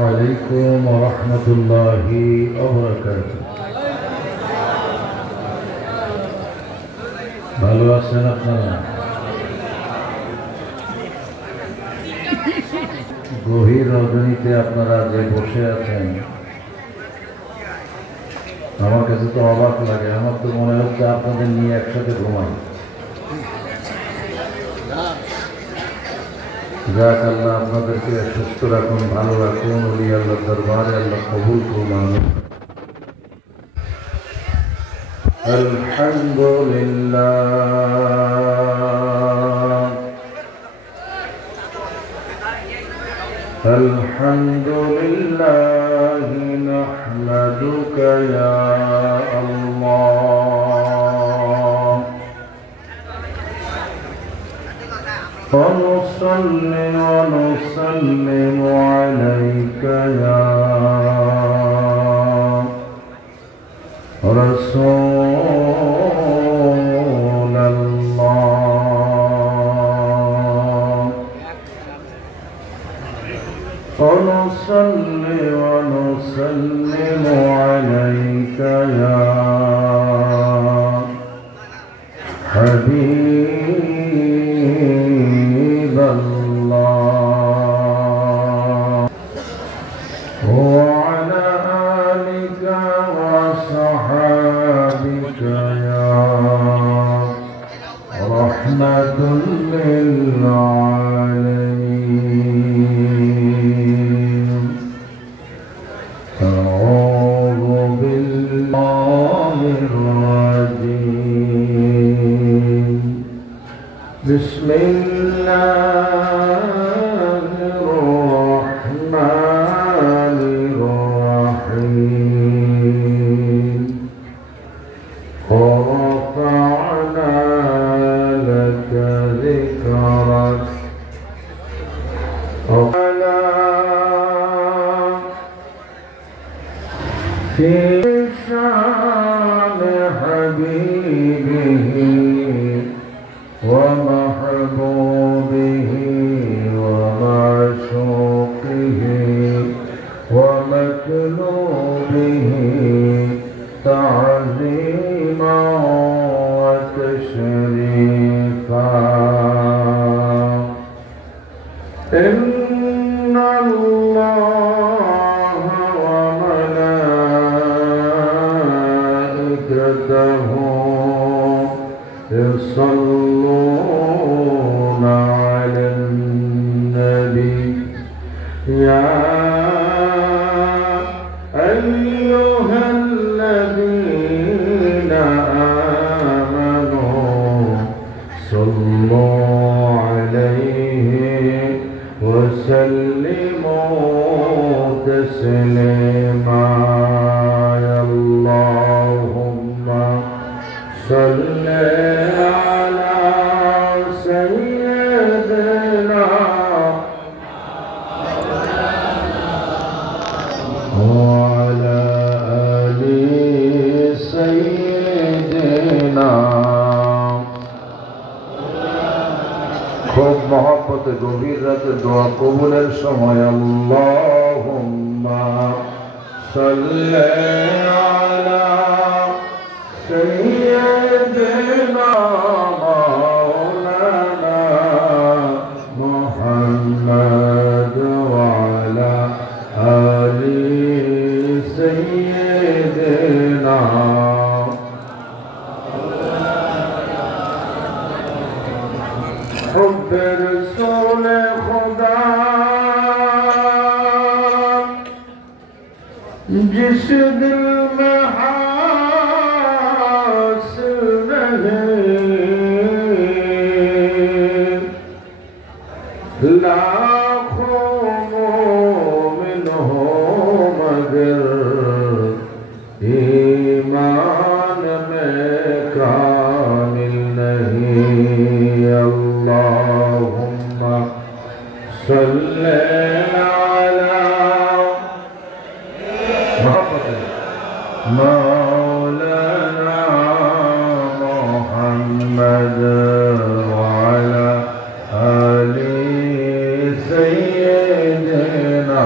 عليكم ورحمة الله وبركاته ভালো আছেন আপনারা? গভীর রজনীতে আপনারা যে বসে আছেন, আমার কাছে তো অবাক লাগে। আমার তো মনে হচ্ছে আপনাদের নিয়ে একসাথে ঘুমাই। যাক, আল্লাহ আপনাদেরকে সুস্থ রাখুন, ভালো রাখুন। ওলি আল্লাহ দরবারে আল্লাহ কবুল করুন। আলহামদুলিল্লাহ নাহমাদুকা ইয়া আল্লাহ ونصلي ونسلم عليك يا رسول الله ونصلي ونسلم عليك يا حبيب الله وعلى آلك وصحابك يا رحمة للعالمين. أعوذ بالله الرجيم. بسم الله الرحمن الرحيم. ورفعنا لك ذكرك وعلى في شان حبيبه ومحبوبه ومعشوقه ومكلوبه تعظيما وتشريفا. إن الله وملائكته يصلون على النبي يا أيها الذين آمنوا صلوا عليه وسلموا تسليما. اللهم صل على سيدنا وعلى آل سيدنا. খুব মহব্বতে গভীর রাতে দোয়া কবুলের সময় আল্লাহুম্মা সাল্লি আলা سيدنا مولانا محمد وعلى آل سيدنا. حب رسول خدا جس دل میں लाखों मोमिन हो मगर ईमान में कामिल नहीं. अल्लाहुम्मा सल्ले अला मौलाना मुहम्मद वअला आलि सय्यदना.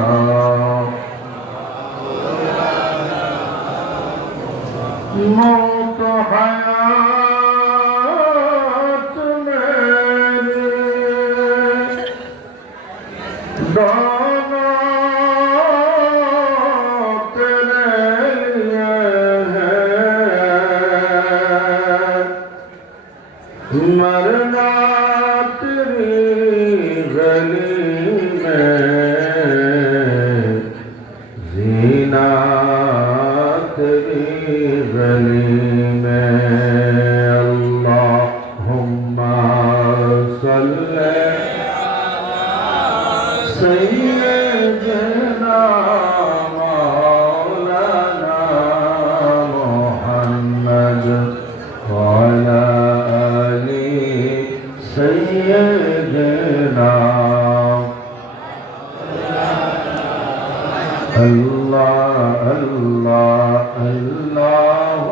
الله الله الله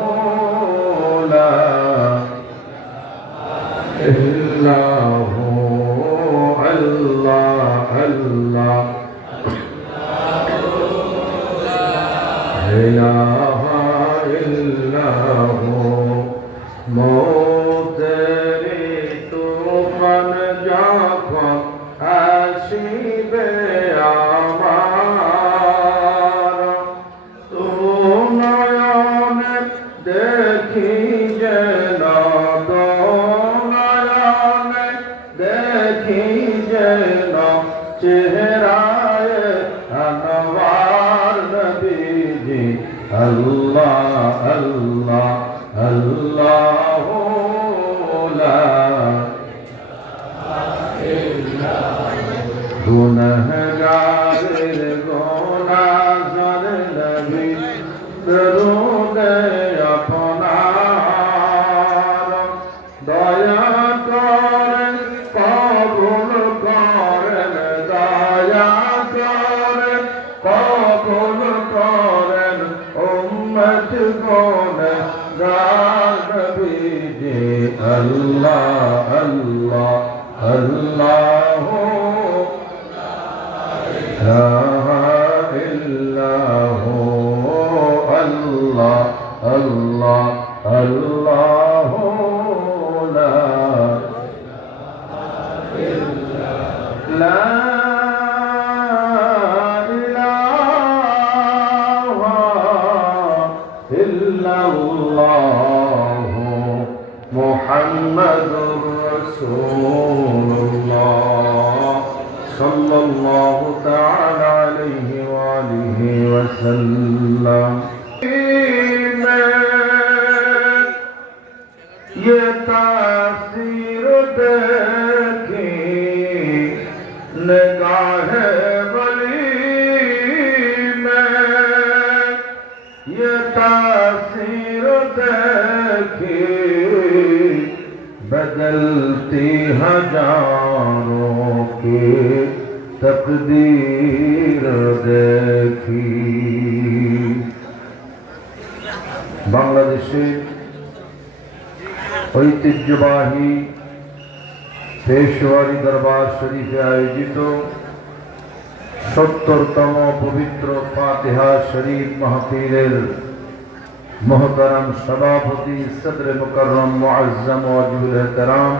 لا إلا هو الله الله إله إلا هو موتري তুফান যখন আসিবে আমার তো নয়নে দেখি যেন নয়নে দেখি যেন চেহারায় আনওয়ার নবীজি আল্লাহ আল্লাহ আল্লাহ লা গুনাহগারের গুনাহগার নবী দরুদে আপনার দয়া করেন কবুল করেন দয়া করেন কবুল করেন উম্মত গুনাহগার নবীজি আল্লাহ আল্লাহ আল্লাহ إله إلا هو الله الله الله لا لا إله إلا الله محمد رسول الله صلى الله تعالى عليه وآله وسلم ये तासीर देखी निगाह वली में ये तासीर देखी बदलती हजारों की तकदीर देखी বাংলাদেশে ঐতিহ্যবাহী পেশোয়ারি দরবার শরীফে আয়োজিত ৭০তম পবিত্র ফাতিহা শরীফ মাহফিলের মোহতারাম সভাপতি সদরে মুকররম মুআজ্জম ওয়াজিবুল এহতেরাম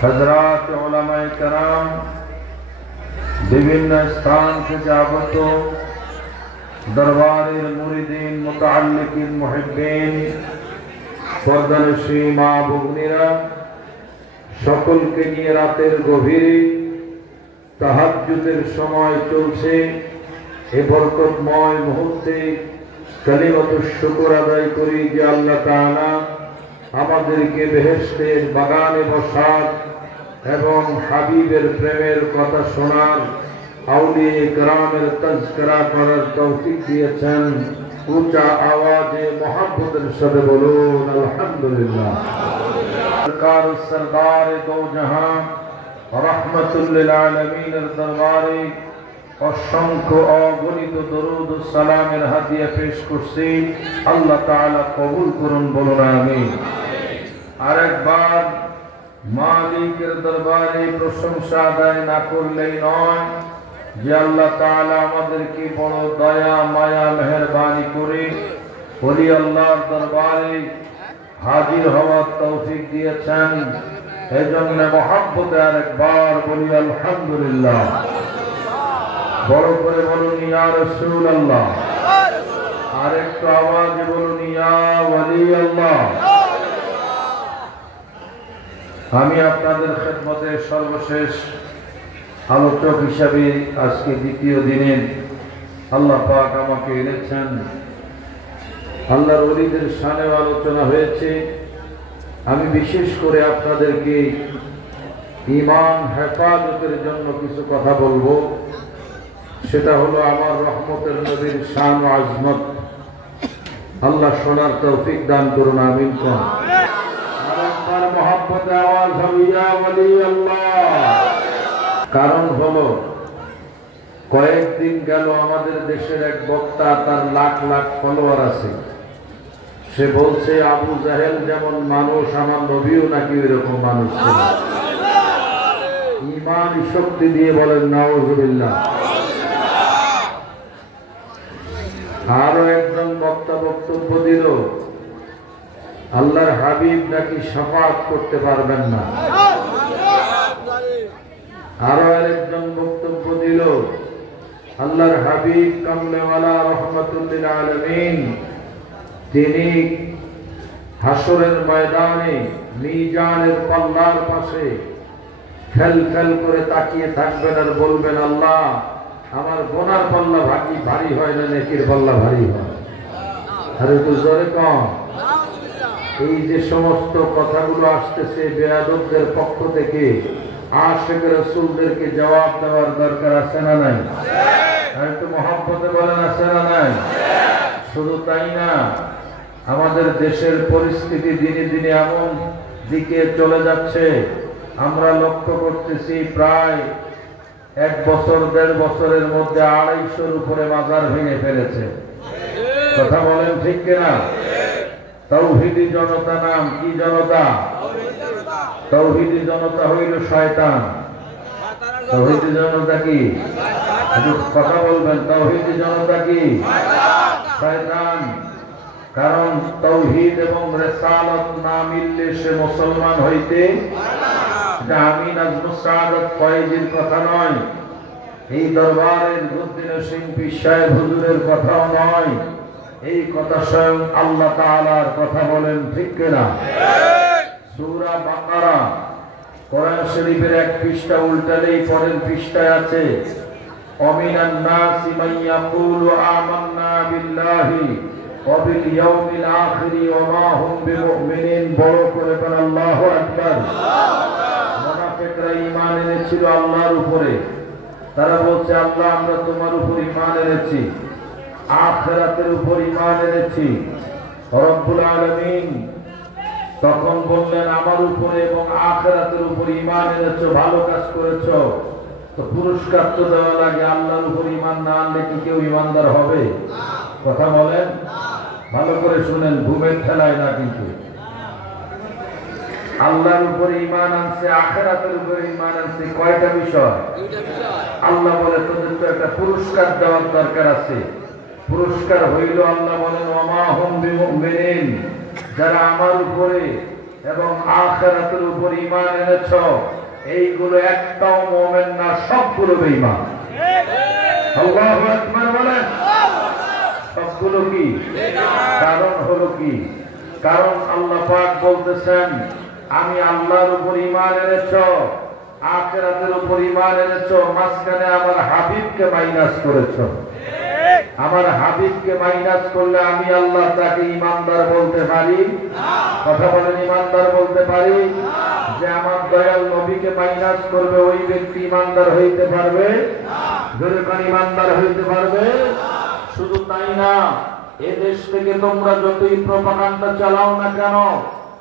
हजरात उलमाए कराम विभिन्न स्थान से जागत दरबार मुरीदीन मुताल्लिकीन मुहिब्बीन पर्दानशी मा भगिनीरा সকলকে নিয়ে রাতের গভীরে তাহাজ্জুদের সময় চলছে এই বরকতময় মুহূর্তে কালিমাতুশ শুকর আদায় করি যে আল্লাহ তাআলা আমাদেরকে বেহেশতের বাগানে বসার এবং হাবিবের প্রেমের কথা শোনার আউলিয়া কেরামের তাজকিরা করার তৌফিক দিয়েছেন উঁচা আওয়াজে মহব্বতের সাথে বলুন আলহামদুলিল্লাহ সরকার সরদার দো জাহান রহমাতুল লিল আলামিনের দরবারে অসংখ্য অগণিত দরুদ ও সালামের হাদিয়া পেশ করছি আল্লাহ তাআলা কবুল করুন বলুন আমিন আরেকবার মালিকের দরবারে প্রশংসা আদায় না করলেই নয় যে আল্লাহ তাআলা আমাদেরকে বড় দয়া মায়া মেহেরবানি করে ওলি আল্লাহর দরবারে হাজির হওয়ার তৌফিক দিয়েছেন এজন্য মহব্বতে আরেকবার বলি আলহামদুলিল্লাহ বড় করে বলুন ইয়া রাসূলুল্লাহ আরেকটু আওয়াজে বলুন ইয়া ওয়ালি আল্লাহ আমি আপনাদের খেদমতে সর্বশেষ আলোচক হিসাবে আজকে দ্বিতীয় দিনে আল্লাহ পাক আমাকে এনেছেন আল্লাহর ওলিদের শানে আলোচনা হয়েছে আমি বিশেষ করে আপনাদেরকে ঈমান হেফাজতের জন্য কিছু কথা বলবো সেটা হলো আমার রহমতের নবীর শান ও আজমত আল্লাহ শোনার তৌফিক দান করুন আমিন কোন আরেকবার মহব্বতে আওয়াজ হবে ইয়া ওয়ালি আল্লাহ কারণ হলো কয়েকদিন গেল আমাদের দেশের এক বক্তা, তার লাখ লাখ ফলোয়ার আছে, সে বলছে আবু জাহেল যেমন মানুষ, আমার নবীও নাকি এরকম মানুষ ছিল। ঈমান শক্তি দিয়ে বলেন নাউজুবিল্লাহ। আরো একজন বক্তা বক্তব্য দিল, আল্লাহর হাবিব নাকি শাফাআত করতে পারবেন না। আরো আরেকজন বক্তব্য দিল, আল্লাহর হাবিব কামলেওয়ালা রহমাতুল লিল আলামিন, তিনি হাসরের ময়দানে মিজানের পাল্লার পাশে ফেল ফেল করে তাকিয়ে থাকবেন আর বলবেন, আল্লাহ আমার গুনার পাল্লা ভারী হয় না নেকির পাল্লা ভারী হয়। আর একটু জোরে কম। এই যে সমস্ত কথাগুলো আসতেছে বেয়াদবদের পক্ষ থেকে, আশিক রাসূলদেরকে জবাব দেওয়ার দরকার আছে না নাই? আর একটু মহব্বতে বলেন আছে না নাই? শুধু তাই না, আমাদের দেশের পরিস্থিতি দিনে দিনে এমন দিকে চলে যাচ্ছে, আমরা লক্ষ্য করতেছি প্রায় 1 বছর 1.5 বছরের মধ্যে 250-র উপরে মাজার ভেঙে ফেলেছে। কথা বলেন ঠিক কিনা? তাওহীদি জনতা নাম কি জনতা? তাওহীদি জনতা হইল শয়তান। তাওহীদি জনতা কি? কথা বলবেন, তাওহীদি জনতা কি? শয়তান। কারণ তাওহীদ এবং রিসালাত না মিললে সে মুসলমান হইতে, এটা আমি নাজমুস সাআদাত ফয়েজির কথা নয়, এই দরবারের বুদ্দিনের সিং পীর সাহেব হুজুরের কথাও নয়, এই কথা স্বয়ং আল্লাহ তাআলার কথা। বলেন ঠিক কিনা? সূরা বাকারা কোরআন শরীফের 1 পৃষ্ঠা উল্টালেই পরের পৃষ্ঠায় আছে, ওয়ামিনান নাসি মান ইয়াকুলু আমান্না বিল্লাহি ওয়া বিল ইয়াউমিল আখির ওয়া মা হুম বিমুমিনিন। বড় করে বলেন আল্লাহু আকবার। মুনাফিকরা ঈমান এনেছিল আল্লাহর উপরে, তারা বলছে আল্লাহ আমরা তোমার উপর ঈমান এনেছি, আখিরাতের উপর ঈমান এনেছি। রব্বুল আলামিন তখন বললেন আমার উপরে এবং আখিরাতের উপর ঈমান এনেছো, ভালো কাজ করেছো, তো পুরস্কার তো দেওয়া লাগে। আল্লাহর উপর ঈমান না আনলে কি কেউ ঈমানদার হবে? কথা বলেন, ভালো করে শুনেন, ঘুমের খেলায় না। কিন্তু আল্লাহর উপরে ঈমান আনছে, আখিরাতের উপরে ঈমান আনছে, কয়টা বিষয়? আল্লাহ বলে তোদের তো একটা পুরস্কার দেওয়ার দরকার আছে। পুরস্কার হইল, আল্লাহ বলেন ওয়া মা হুম বিমুমিনিন, যারা আমার উপরে এবং আখিরাতের উপর ঈমান এনেছো এইগুলো একটাও মুমিন না, সবগুলো বেঈমান। আল্লাহু আকবার বলেন। সবগুলো কি? কারণ হলো কি? কারণ আল্লাহ পাক বলতেছেন আমি আল্লাহর উপর ঈমান এনেছো, আখিরাতের উপর ঈমান এনেছো, মাঝখানে আমার হাবিবকে মাইনাস করেছো। আমার হাবিবকে মাইনাস করলে আমি আল্লাহ তাকে ঈমানদার বলতে পারি না। কথা বলেন, ঈমানদার বলতে পারি? যে আমার দয়াল নবীকে মাইনাস করবে ওই ব্যক্তি ঈমানদার হইতে পারবে না। যখন ঈমানদার হইতে পারবে। শুধু তাই না, এদেশ থেকে তোমরা যতই প্রপাগান্ডা চালাও না কেন,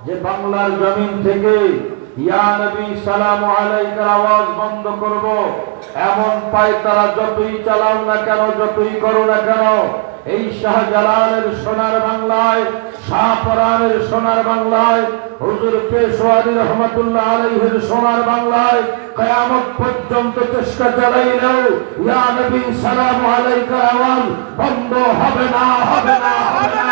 যে বাংলার জমিন থেকে ইয়া নবী সালামু আলাইকার আওয়াজ বন্ধ করব, এমন পায়তারা যতই চালাও না কেন, যতই করো না কেন, এই শাহজালালের সোনার বাংলায়, শাহপরানের সোনার বাংলায়, হুজুর পেশওয়ারি রহমাতুল্লাহ আলাইহির সোনার বাংলায় কিয়ামত পর্যন্ত চেষ্টা চালাইলেও ইয়া নবী সালামু আলাইকার আওয়াজ বন্ধ হবে না, হবে না, হবে না।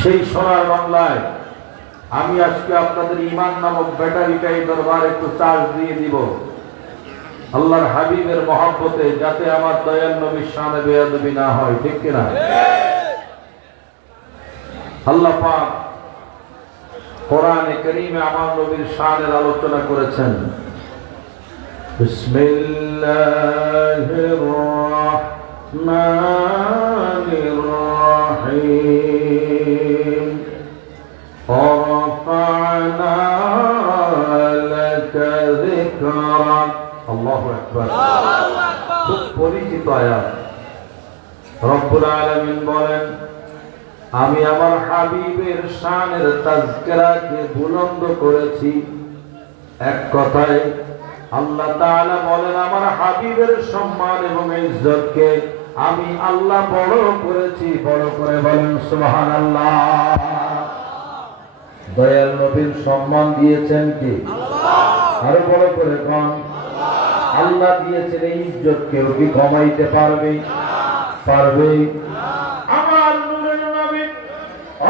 সেই সোনার বাংলায় আমি আজকে আপনাদের ঈমান নামক ব্যাটারিটা এই দরবারে একটু চার্জ দিয়ে দিব, আল্লাহর হাবিবের মহব্বতে, যাতে আমার দয়াল নবীর শানে বেয়াদবি না হয়। ঠিক কিনা? আল্লাহ পাক কোরআনে কারীমে আমার নবীর শানের আলোচনা করেছেন। বিসমিল্লাহির রাহমানির রাহিম। ورفعنا لك ذكرك। আল্লাহু আকবার। খুব পরিচিত আয়াত। রব্বুল আলামিন বলেন আমি আমার হাবিবের শানের তাজকিরাকে বুলন্দ করেছি। এক কথায় আল্লাহ তাআলা বলেন আমার হাবিবের সম্মান এবং ইজ্জতকে আমি আল্লাহ বড় করেছি। বড় করে বলেন সুবহানাল্লাহ। দয়াল নবীর সম্মান দিয়েছেন কি আল্লাহ? আরো বড় করে কোন আল্লাহ দিয়েছেন। এই ইজ্জত কেউ কি কমাইতে পারবে? পারবে? আমার নূরের নবী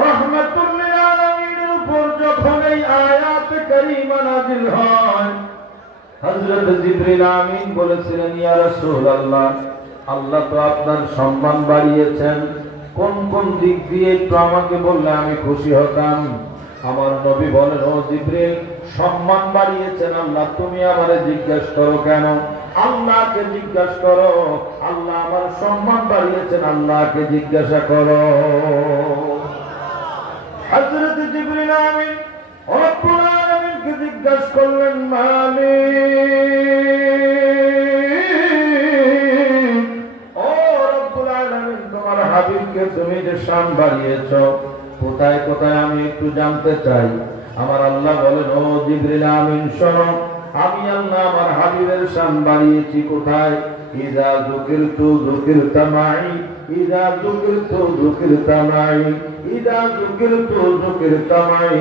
রাহমাতুল লিল আলামিনের উপর যখন এই আয়াত কারীমা নাযিল হয়, হযরত জিবরিল আমিন বলেছিলেন ইয়া রাসূলুল্লাহ, আল্লাহ তো আপনার সম্মান বাড়িয়েছেন, কোন কোন দিক দিয়ে একটু আমাকে বললে আমি খুশি হতাম। আমার নবী বলেন ও জিবরিল, সম্মান বাড়িয়েছেন আল্লাহ, তুমি আমারে জিজ্ঞাসা করো কেন? আল্লাহকে জিজ্ঞাসা করো। আল্লাহ আমার সম্মান বাড়িয়েছেন, আল্লাহকে জিজ্ঞাসা করো। হযরত জিবরিল আমিন রব্বুল আলামিনকে জিজ্ঞাসা করলেন মালিক, ও রব্বুল আলামিন, তোমার হাবিবকে তুমি যে শান বাড়িয়েছো, কোথায় কোথায় আমি একটু জানতে চাই। আমার আল্লাহ বলেন ও জিবরিল আমিন শোনো, আমি আল্লাহ আমার হাবিবের শান বাড়িয়েছি কোথায়? ইযা যুকিরতু যুকিরতা মাই, ইযা যুকিরতু যুকিরতা মাই, ইযা যুকিরতু যুকিরতা মাই।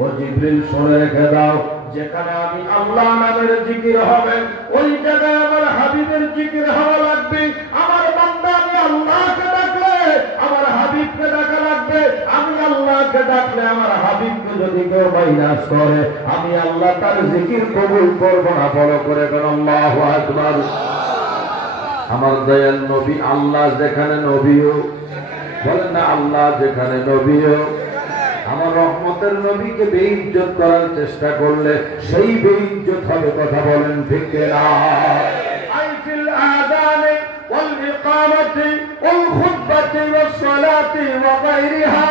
ও জিবরিল শুনে রেখে দাও, যেখানে আমি আল্লাহ নামের জিকির হবে ওই জায়গায় আমার হাবিবের জিকির হওয়া লাগবে। আমার বান্দা আমি আল্লাহকে ডাকলে আমার হাবিবকে ডাকা লাগবে। আমি আল্লাহকে ডাকলে আমার হাবিবকে যদি কেউ মাইনাস করে আমি আল্লাহ তার জিকির কবুল করব না। বড় করে বলেন আল্লাহু আকবার। আমার দয়াল নবী আল্লাহ যেখানে নবীও বলেন না, আল্লাহ যেখানে নবীও। আমার রহমতের নবীকে বেইজ্জত করার চেষ্টা করলে সেই বেইজ্জত হবে। কথা বলেন ঠিক না? আইফিল আযানে ওয়াল ইকামাতি ওয়াল খুতবাতি ওয়াস সালাতি ওয়া গায়রিহা।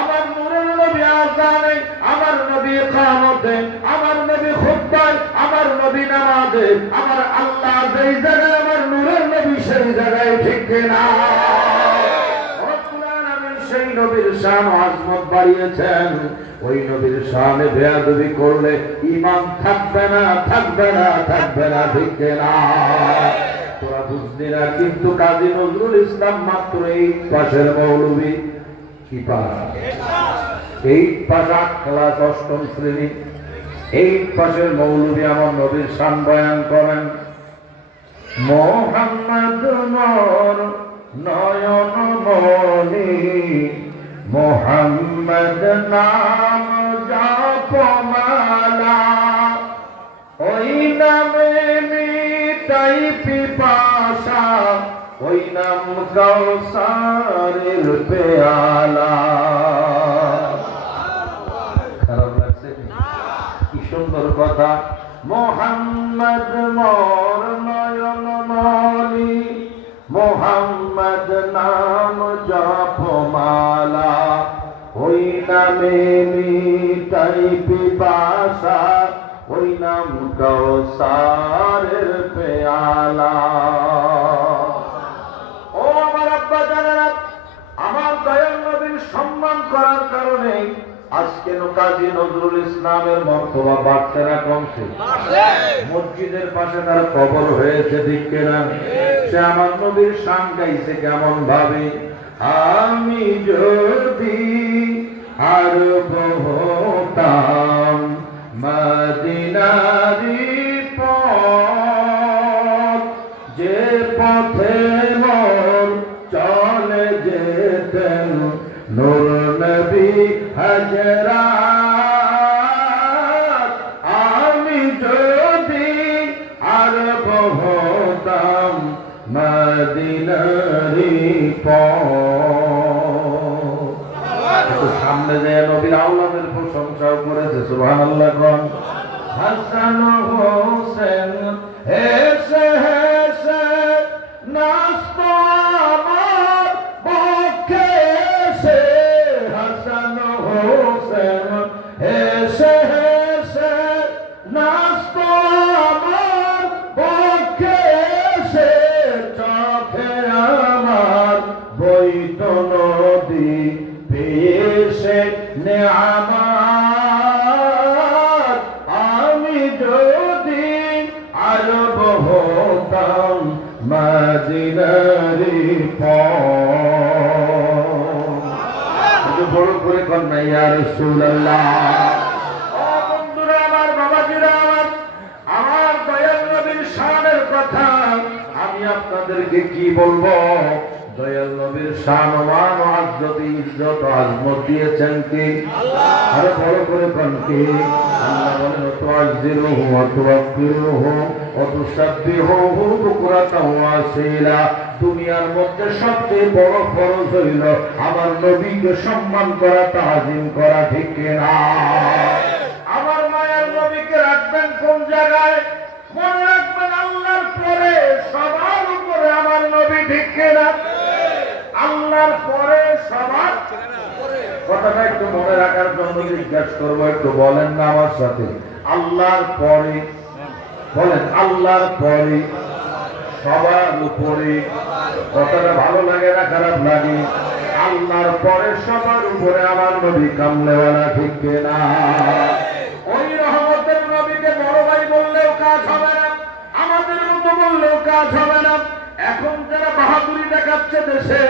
আমার নূরের নবী আযানে, আমার নবী ইকামতে, আমার নবী খুতবায়, আমার নবী নামাজে, আমার আল্লাহ যেই জায়গায় আমার নূরের নবী সেই জায়গায় ঠিক না? সেই নবীর শান ও আজমত বাড়িয়েছেন। ওই নবীর শানে বেয়াদবি করলে ঈমান থাকবে না, থাকবে না, থাকবে না, ঠিক না? তোরা বুঝলি না, কিন্তু কাজী নজরুল ইসলাম মাত্র এই পাশের মৌলবী। কি পাস? এই পাশ 8 ক্লাস 8ম শ্রেণী। এই পাশের মৌলবী আমার নবীর শান বয়ান করেন। মোহাম্মদ নূর নয়ন মনি, মোহাম্মদ নাম জপমালা, ওই নামে মিটাই পিপাসা, ওই নাম কাউসারের পেয়ালা। খারাপ লাগছে? কি সুন্দর কথা। মোহাম্মদ মোর নয়ন মনি, মোহাম্মদ নাম জপমালা, ওই নামে মিটাই পিপাসা, ওই নাম কাউসারের পেয়ালা। ও আমার আব্বা জানেন, আমার দয়াল নবীর সম্মান করার কারণে আজকে কাজী নজরুল ইসলামের মর্তবা বাড়ছে না কমছে? মসজিদের পাশে তার কবর হয়েছে, ঠিক কিনা? সে আমার নবীর শান গাইছে কেমন ভাবে? আমি যদি আর হতাম মদিনারি পথ, যে পথে মোর চলে যেতেন নূর নবী হযরত, আমি যদি আর হতাম মদিনারি পথ। সামনে যে নবীর আওলাদের প্রশংসাও করেছে, সুবহানাল্লাহ। কোন হাসান হোসেন হেসে হেসে নাচত আমার পক্ষে এসে, হাসান হোসেন হেসে হেসে নাচত আমার পক্ষে এসে, চোখে আমার বইত নদী পেয়েছে নেয়ামত, আমি যদি আরব হতাম মদিনারি পথ বড় করে কন্যা ইয়া রাসূলুল্লাহ। ও বন্ধুরা আমার, বাবাজিরা আমার দয়াল নবীর শানের কথা আমি আপনাদেরকে কি বলবো। দয়াল নবীর শান মান ও ইজ্জত আজমত দিয়েছেন কি আল্লাহ। আরে বড় করে কোন কি আল্লাহ বলেন তুআজ্জিরুহু ওয়া তুওয়াক্কিরুহু ওয়া তুসাব্বিহুহু বুকরাতাও ওয়া আসীলা। দুনিয়ার মধ্যে সবচেয়ে বড় ফরজ হইল আমার নবীকে সম্মান করা, তাজিম করা, ঠিক না? আমার মায়ের নবীকে রাখবেন কোন জায়গায়? মনে রাখবেন আল্লাহর পরে সবার উপরে আমার নবী, ঠিক না? আল্লাহর পরে সবার কথাটা একটু মনে রাখার জন্য জিজ্ঞাসা করবো, একটু বলেন না আমার সাথে, আল্লাহর পরে বলেন, আল্লাহর পরে সবার উপরে। কথাটা ভালো লাগে না খারাপ লাগে? আল্লাহর পরে সবার উপরে আমার নবী কামলেওয়ালা, ঠিক না? ওই রহমতের নবীকে বড় ভাই বললেও কাজ হবে না, আমাদের মতো বললেও কাজ হবে না। এখন যারা বাহাদুরি দেখাচ্ছে দেশে,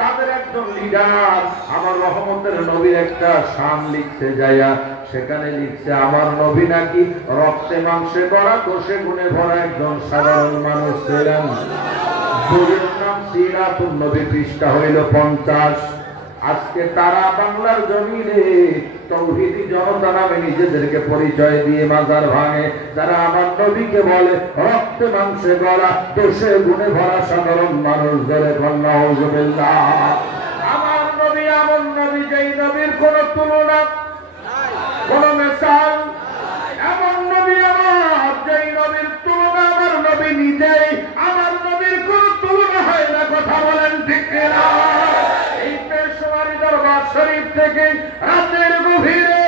তাদের একজন লিডার আমার রহমতের নবীর একটা শান লিখতে যাইয়া সেখানে লিখছে আমার নবী নাকি রক্তে মাংসে গড়া, দোষে গুণে ভরা একজন সাধারণ মানুষ ছিলেন। বইয়ের নাম সিরাতুন নবী, পৃষ্ঠা হইল 50। আজকে তারা বাংলার জমিনে তৌহিদি জনতা নামে নিজেদেরকে পরিচয় দিয়ে মাজার ভাঙে। যারা আমার নবীকে বলে রক্তে মাংসে গড়া, দোষে গুণে ভরা সাধারণ মানুষ, ধরে নাউযুবিল্লাহ। আমার নবী এমন নবী যেই নবীর কোন তুলনা, কোন মেসাল। এমন নবী আমার যেই নবীর তুলনা আমার নবী নিজেই, আমার নবীর কোন তুলনা হয় না। কথা বলেন ঠিক কিনা? দরবার শরীফ থেকে রাতের গভীরে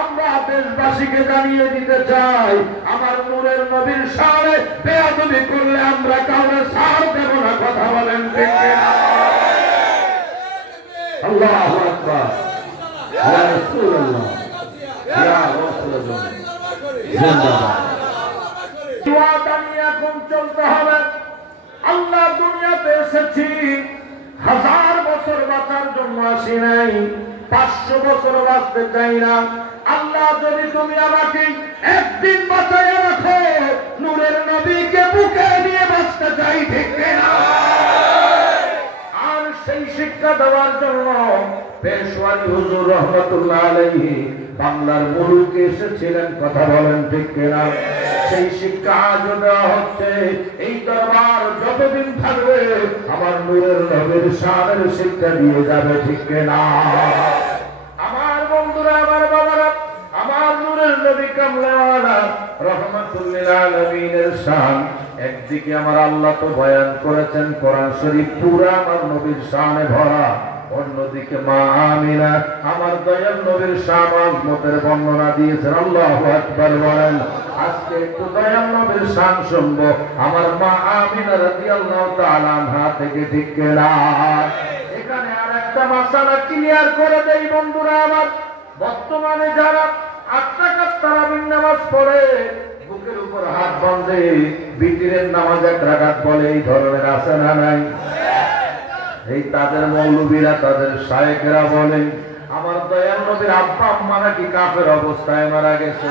আমরা দেশবাসীকে জানিয়ে দিতে চাই, আমার নূরের নবীর শানে বেয়াদবি করলে আমরা কাউকে ছাড় দেব না। কথা বলেন ঠিক কিনা? আল্লাহু আকবার, ইয়া রাসূলুল্লাহ, ইয়া রাসূলুল্লাহ, জিন্দাবাদ। দুআটা নিয়ে এখন চলতে হবে। আল্লাহ দুনিয়াতে এসেছি 1000 বছর বাঁচার জন্য আসি নাই, 500 বছর বাঁচতে চাই না। আল্লাহ যদি তুমি আমাকে একদিন বাঁচাইয়া রাখো, নূরের নবীকে বুকে নিয়ে বাঁচতে চাই, ঠিক না? আর সেই শিক্ষা দেওয়ার জন্য পেশওয়ারি হুজুর রহমাতুল্লাহ আলাইহি বাংলার মুলুকে এসেছিলেন। কথা বলেন ঠিক কিনা? সেই শিক্ষা আজও দেওয়া হচ্ছে। এই দরবার যতদিন থাকবে আমার নূরের নবীর শানের শিক্ষা দিয়ে যাবে, ঠিক কিনা? আমার বন্ধুরা, আমার বাবারা, আমার নূরের নবী কামলেওয়ালা রহমাতুল লিল আলামিনের শান একদিকে আমার আল্লাহ তো বয়ান করেছেন, কোরআন শরীফ পুরা আমার নবীর শানে ভরা। অন্যদিকে মা আমিনা আমার দয়াল নবীর শান আজমতের বর্ণনা দিয়েছেন। আল্লাহু আকবার বলেন। আজকে একটু দয়াল নবীর শান শুনবো আমার মা আমিনা রাদিয়াল্লাহু তাআলা আনহা থেকে, ঠিক কিনা? এখানে আর একটা মাসালা ক্লিয়ার করে দেই বন্ধুরা আমার। বর্তমানে যারা 8 টাকার তারাবির নামাজ পড়ে, বুকের উপর হাত বাঁধে, বিতিরের নামাজ 1 রাকাত বলে, এই ধরনের আছে না নাই? এই তাদের মৌলবীরা, তাদের শায়েখরা বলেন আমার দয়াল নবীর আব্বা আম্মা নাকি কাফের অবস্থায় মারা গেছে।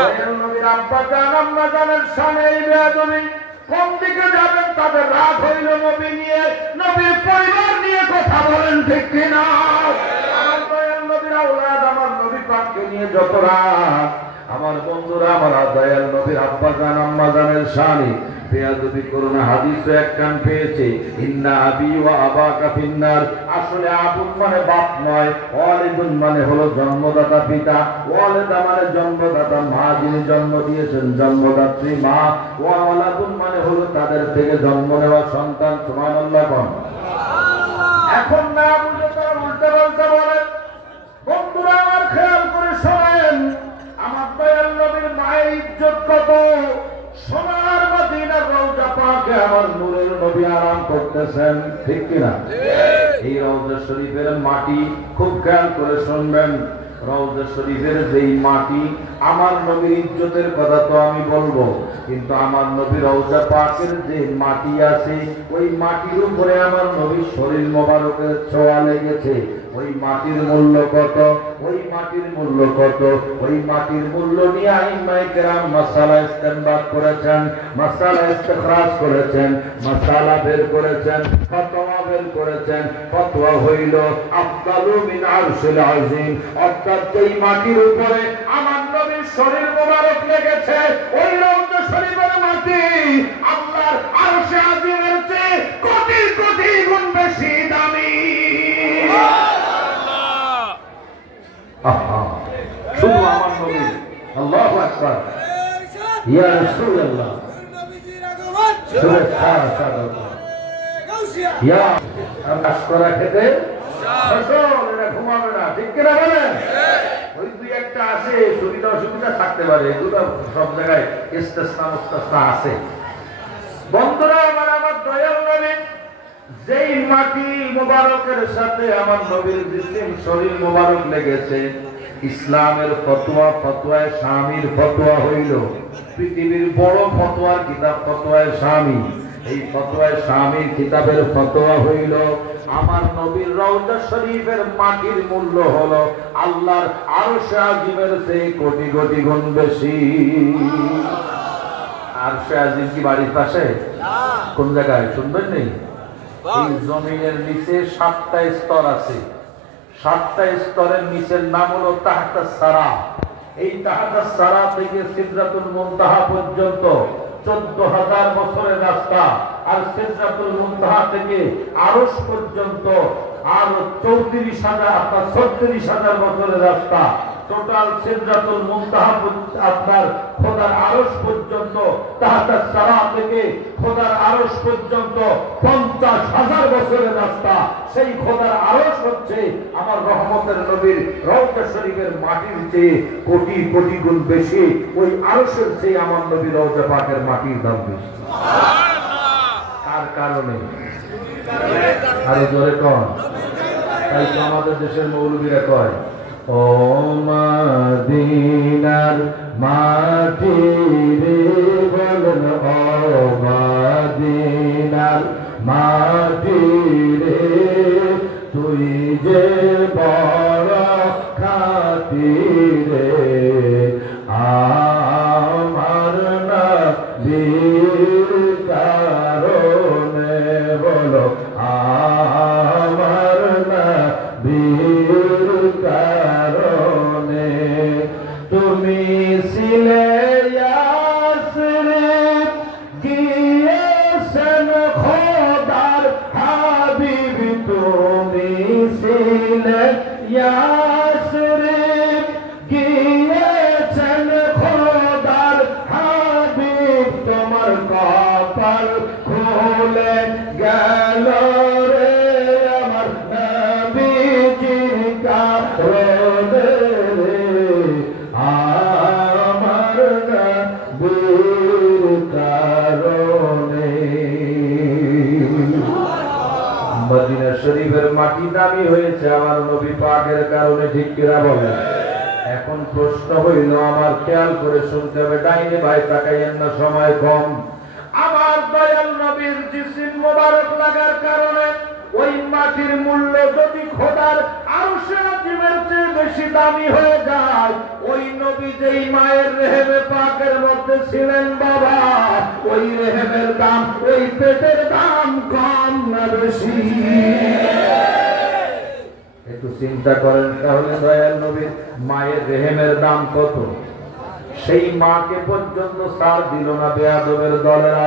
দয়াল নবীর আব্বা জান আম্মা জানের শানে এই বেয়াদবি। কোন দিকে যাবেন? তাদের রাগ হইল নবী নিয়ে, নবীর পরিবার নিয়ে। কথা বলেন ঠিক কিনা? আমার দয়াল নবীর আওলাদ আমার নবী পাককে নিয়ে যত রাগ। আমার বন্ধুরা, আমার দয়াল নবীর আব্বা জান আম্মা জানের শানে বেয়াদবি করোনা। হাদিসে এক কান পেয়েছে, ইন্না আবি ওয়া আবাকা ফিন্নার। আসলে আবুন মানে বাপ নয়, ওয়ালিদুন মানে হলো জন্মদাতা পিতা। ওয়ালিদা মানে জন্মদাতা মা, যিনি জন্ম দিয়েছেন, জন্মদাত্রী মা। ওয়ালাদুন মানে হলো তাদের থেকে জন্ম নেওয়া সন্তান। সুবহানাল্লাহ। এখন না বুঝে তারা উল্টা পাল্টা বলে। বন্ধুরা আমার খেয়াল করে শোনেন, আমার দয়াল নবীর মায়ের ইজ্জত কত। সোনার মদিনার রওজা পাকে আমার নূরের নবী আরাম করতেছেন, ঠিক কিনা? এই রওজা শরীফের মাটি খুব খেয়াল করে শুনবেন। রওজা শরীফের যেই মাটি, আমার নবীর ইজ্জতের কথা তো আমি বলবো, কিন্তু আমার নবীর রওজা পাকের যে মাটি আছে, ওই মাটির উপরে আমার নবীর শরীর মোবারকের ছোঁয়া লেগেছে। ওই মাটির মূল্য কত? ওই মাটির মূল্য কত? ওই মাটির মূল্য নিয়ে আইম্মায়ে কেরাম মাসালা ইস্তেনবাত করেছেন, মাসালা ইস্তেখরাজ করেছেন, মাসালা বের করেছেন, ফতোয়া বের করেছেন। ফতোয়া হইল আফদালু মিন আরশিল আযীম, অর্থাৎ যেই মাটির উপরে আমার নবীর শরীর মোবারক লেগেছে, ওই রওজা শরীফের মাটি আল্লাহর আরশে আযীমের চেয়ে কোটি কোটি গুণ বেশি দামি। শুধু আমার নবী। আল্লাহু আকবার, ইয়া রাসূলুল্লাহ, ইয়া আকাশ করা খেতে এরা ঘুমাবে না, ঠিক কিনা বলেন? ওই দুই একটা আছে, সুবিধা অসুবিধা থাকতে পারে, এগুলো সব জায়গায় ইস্তেসনা মুস্তাসনা আছে। বন্ধুরা আমার, আমার দয়াল নবী যেই মাটি মোবারকের সাথে আমার নবীর জিসিম শরীর মোবারক লেগেছে, ইসলামের ফতোয়া, ফতোয়ায়ে শামীর ফতোয়া হইল পৃথিবীর বড় ফতোয়ার কিতাব ফতোয়ায়ে শামী। এই ফতোয়ায়ে শামীর কিতাবের ফতোয়া হইল আমার নবীর রওজা শরীফের মাটির মূল্য হলো আল্লাহর আরশে আজিমের চেয়ে কোটি কোটি গুণ বেশি। আরশে আজিম কি বাড়ির পাশে? কোন জায়গায় শুনবেন? নেই। এই জমিনের নিচে 7টা স্তর আছে। 7টা স্তরের নিচের নাম হলো তাহতাস সারা। এই তাহতাস সারা থেকে সিদরাতুল মুনতাহা পর্যন্ত 14,000 বছরের রাস্তা, আর সিদরাতুল মুনতাহা থেকে আরশ পর্যন্ত আর 36,000 বছরের রাস্তা। টোটাল সিদরাতুল মুনতাহা আপনার খোদার আরশ পর্যন্ত, তাহতাস সারা থেকে খোদার আরশ পর্যন্ত 50,000 বছরের রাস্তা। সেই খোদার আরশ হচ্ছে আমার রহমতের নবীর রওজা শরীফের মাটির চেয়ে কোটি কোটি গুণ বেশি। ওই আরশের চেয়ে আমার নবীর রওজা পাকের মাটির দাম বেশি। কার কারণে? আরো জোরে কন। তাই তো আমাদের দেশের মৌলবীরা কয়, ও মদিনার মাটি রে, বলেন ও মদিনার মাটি রে, তুই যে বড় খাঁটি রে, আমার নবীর কারণে, বলো আমার নবীর কারণে, তুমি ছিলে ইয়াসরিব, গিয়েছেন খোদার হাবিব, তুমি ছিলে ইয়াসরিব, গিয়েছেন খোদার হাবিব, তোমার কপাল খুলে গেল রে আমার নবীজির কারণে রে, আমার নবীর কারণে। মদিনা শরীফের মাটি দামি হয়েছে আমার নবী পাকের কারণে, ঠিক কিনা বলেন? এখন প্রশ্ন হইল, আমার খেয়াল করে শুনতে হবে, ডাইনে ভাই তাকাইয়েন না, সময় কম। আমার দয়াল নবীর জিসিম মোবারক লাগার কারণে ওই মাটির মূল্য যদি খোদার আরশে আজিমের চেয়ে বেশি দামি হয়ে যায়, ওই নবী যেই মায়ের রেহেমে পাকের মধ্যে ছিলেন বাবা, ওই রেহেমের দাম, ওই পেটের দাম কম না বেশি? একটু চিন্তা করেন তাহলে দয়াল নবীর মায়ের রেহেমের দাম কত? সেই মাকে পর্যন্ত সার দিল না বেয়াদবের দলেরা,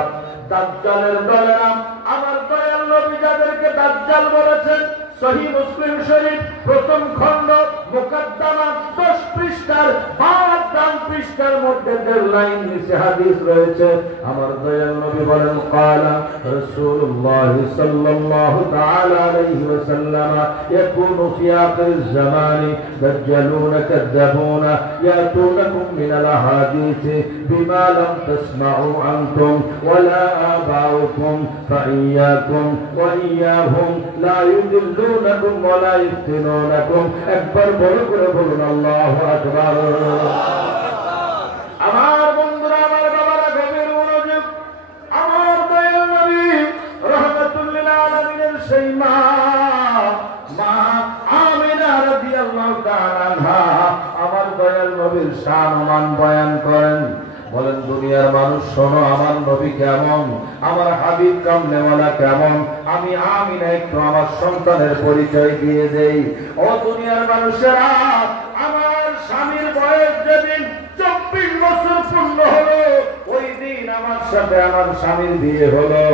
দাজ্জালের দলেরা। আমার দয়াল নবী যাদেরকে দাজ্জাল বলেছেন, সহিহ মুসলিম শরীফ প্রথম খণ্ড মুকদ্দমা 10 পৃষ্ঠার 52 পৃষ্ঠার মধ্যে 1.5 লাইন নিচে হাদিস রয়েছে। আমার দয়াল নবী বলেন, ক্বালা রাসূলুল্লাহ সাল্লাল্লাহু তাআলা আলাইহি ওয়াসাল্লাম, ইয়াকুনু ফি আখিরিজ জামানি দাজ্জালুন কাযাবুনা ইয়াতুনাকুম মিনাল আহাদিস বিমা লাম তাসমাউ আনতুম ওয়ালা আবাউকুম ফাইয়াকুম ওয়া ইয়াহুম লা ইউদিল্লু ইউফতিনুনাকুম ওয়া লা ইফতিনুনাকুম। একবার বড় করে বলুন আল্লাহু আকবার। আমার বন্ধুরা, আমার বাবারা, গভীর মনোযোগ। আমার দয়াল নবী রাহমাতুল লিল আলামিনের সেই মা আমিনা রাদিয়াল্লাহু তাআলা আনহা আমার দয়াল নবীর শান ও মান বয়ান করেন। বলেন, দুনিয়ার মানুষ শোনো, আমার নবী কেমন, আমার হাবিব কামলেওয়ালা কেমন। আমি আমিনা একটু আমার সন্তানের পরিচয় দিয়ে দেই। ও দুনিয়ার মানুষেরা, আমার স্বামীর বয়স যেদিন 24 বছর পূর্ণ হলো, ওই দিন আমার সাথে আমার স্বামীর বিয়ে হলো।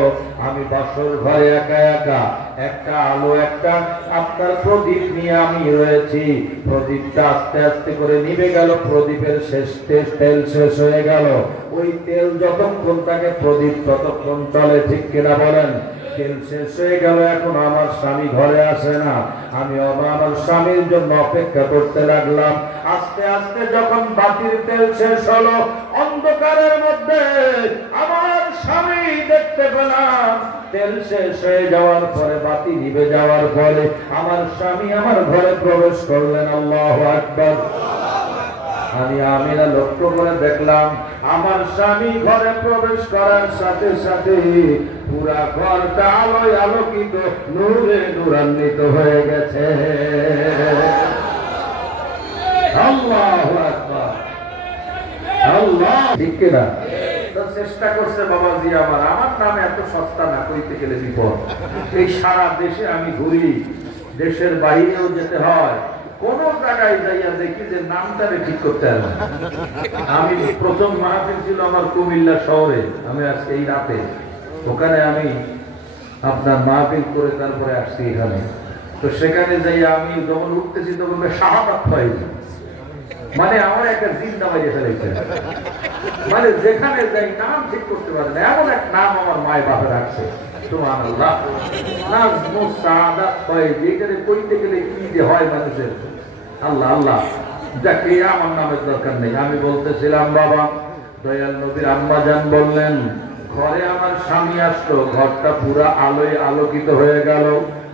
আমি বাসর ঘরে একা একা একটা আলো, একটা আপনার প্রদীপ নিয়ে আমি রয়েছি। প্রদীপটা আস্তে আস্তে করে নিভে গেল। প্রদীপের তেল শেষ হয়ে গেল। ওই তেল যতক্ষণ থাকে প্রদীপ ততক্ষণ চলে, ঠিক কিনা বলেন? তেল শেষ হয়ে গেল, এখন আমার স্বামী ঘরে আসে না। আমি আমার স্বামীর জন্য অপেক্ষা করতে লাগলাম। আস্তে আস্তে যখন বাতির তেল শেষ হলো, অন্ধকারের মধ্যে আমার স্বামী দেখতে পেলাম তেল শেষ হয়ে যাওয়ার পরে, বাতি নিভে যাওয়ার পরে আমার স্বামী আমার ঘরে প্রবেশ করলেন। আল্লাহু আকবার। আমি আমিনা লক্ষ্য করে দেখলাম আমার স্বামী ঘরে প্রবেশ করার সাথে সাথে পুরা ঘরটা আলোয় আলোকিত, নূরে নূরান্বিত হয়ে গেছে। আল্লাহু আকবার, আল্লাহ। ঠিক কিনা? চেষ্টা করছে বাবাজি আমার নামে এত সস্তা না, কইতে গেলে বিপদ। এই সারা দেশে আমি ঘুরি, দেশের বাইরেও যেতে হয়। কোন জায়গায় যাইয়া দেখি যে নামটারে ঠিক করতে হবে। আমি প্রথম মাহফিল ছিল আমার কুমিল্লা শহরে। আমি আজকে এই রাতে ওখানে আমি আপনার মাহফিল করে তারপরে আসছি এখানে। তো সেখানে যাইয়া আমি যখন উঠতেছি তখন শাহাদাত পাইছি, মানে আমার একটা জিন্দা বাইরে ফেলেছে। মানে যেখানে যাই নাম ঠিক করতে পারে না, এমন এক নাম আমার মায়ের বাপে রাখছে। সুবহানাল্লাহ। নাজমুস সাআদাত হয়, যেখানে কইতে গেলে কি যে হয় মানুষের। আল্লাহ আল্লাহ, যাকে আমার নামের দরকার নেই। আমি বলতেছিলাম, বাবা দয়াল নবীর আম্মা জান বললেন, ঘরে আমার স্বামী আসলো, ঘরটা পুরা আলোয় আলোকিত হয়ে গেল,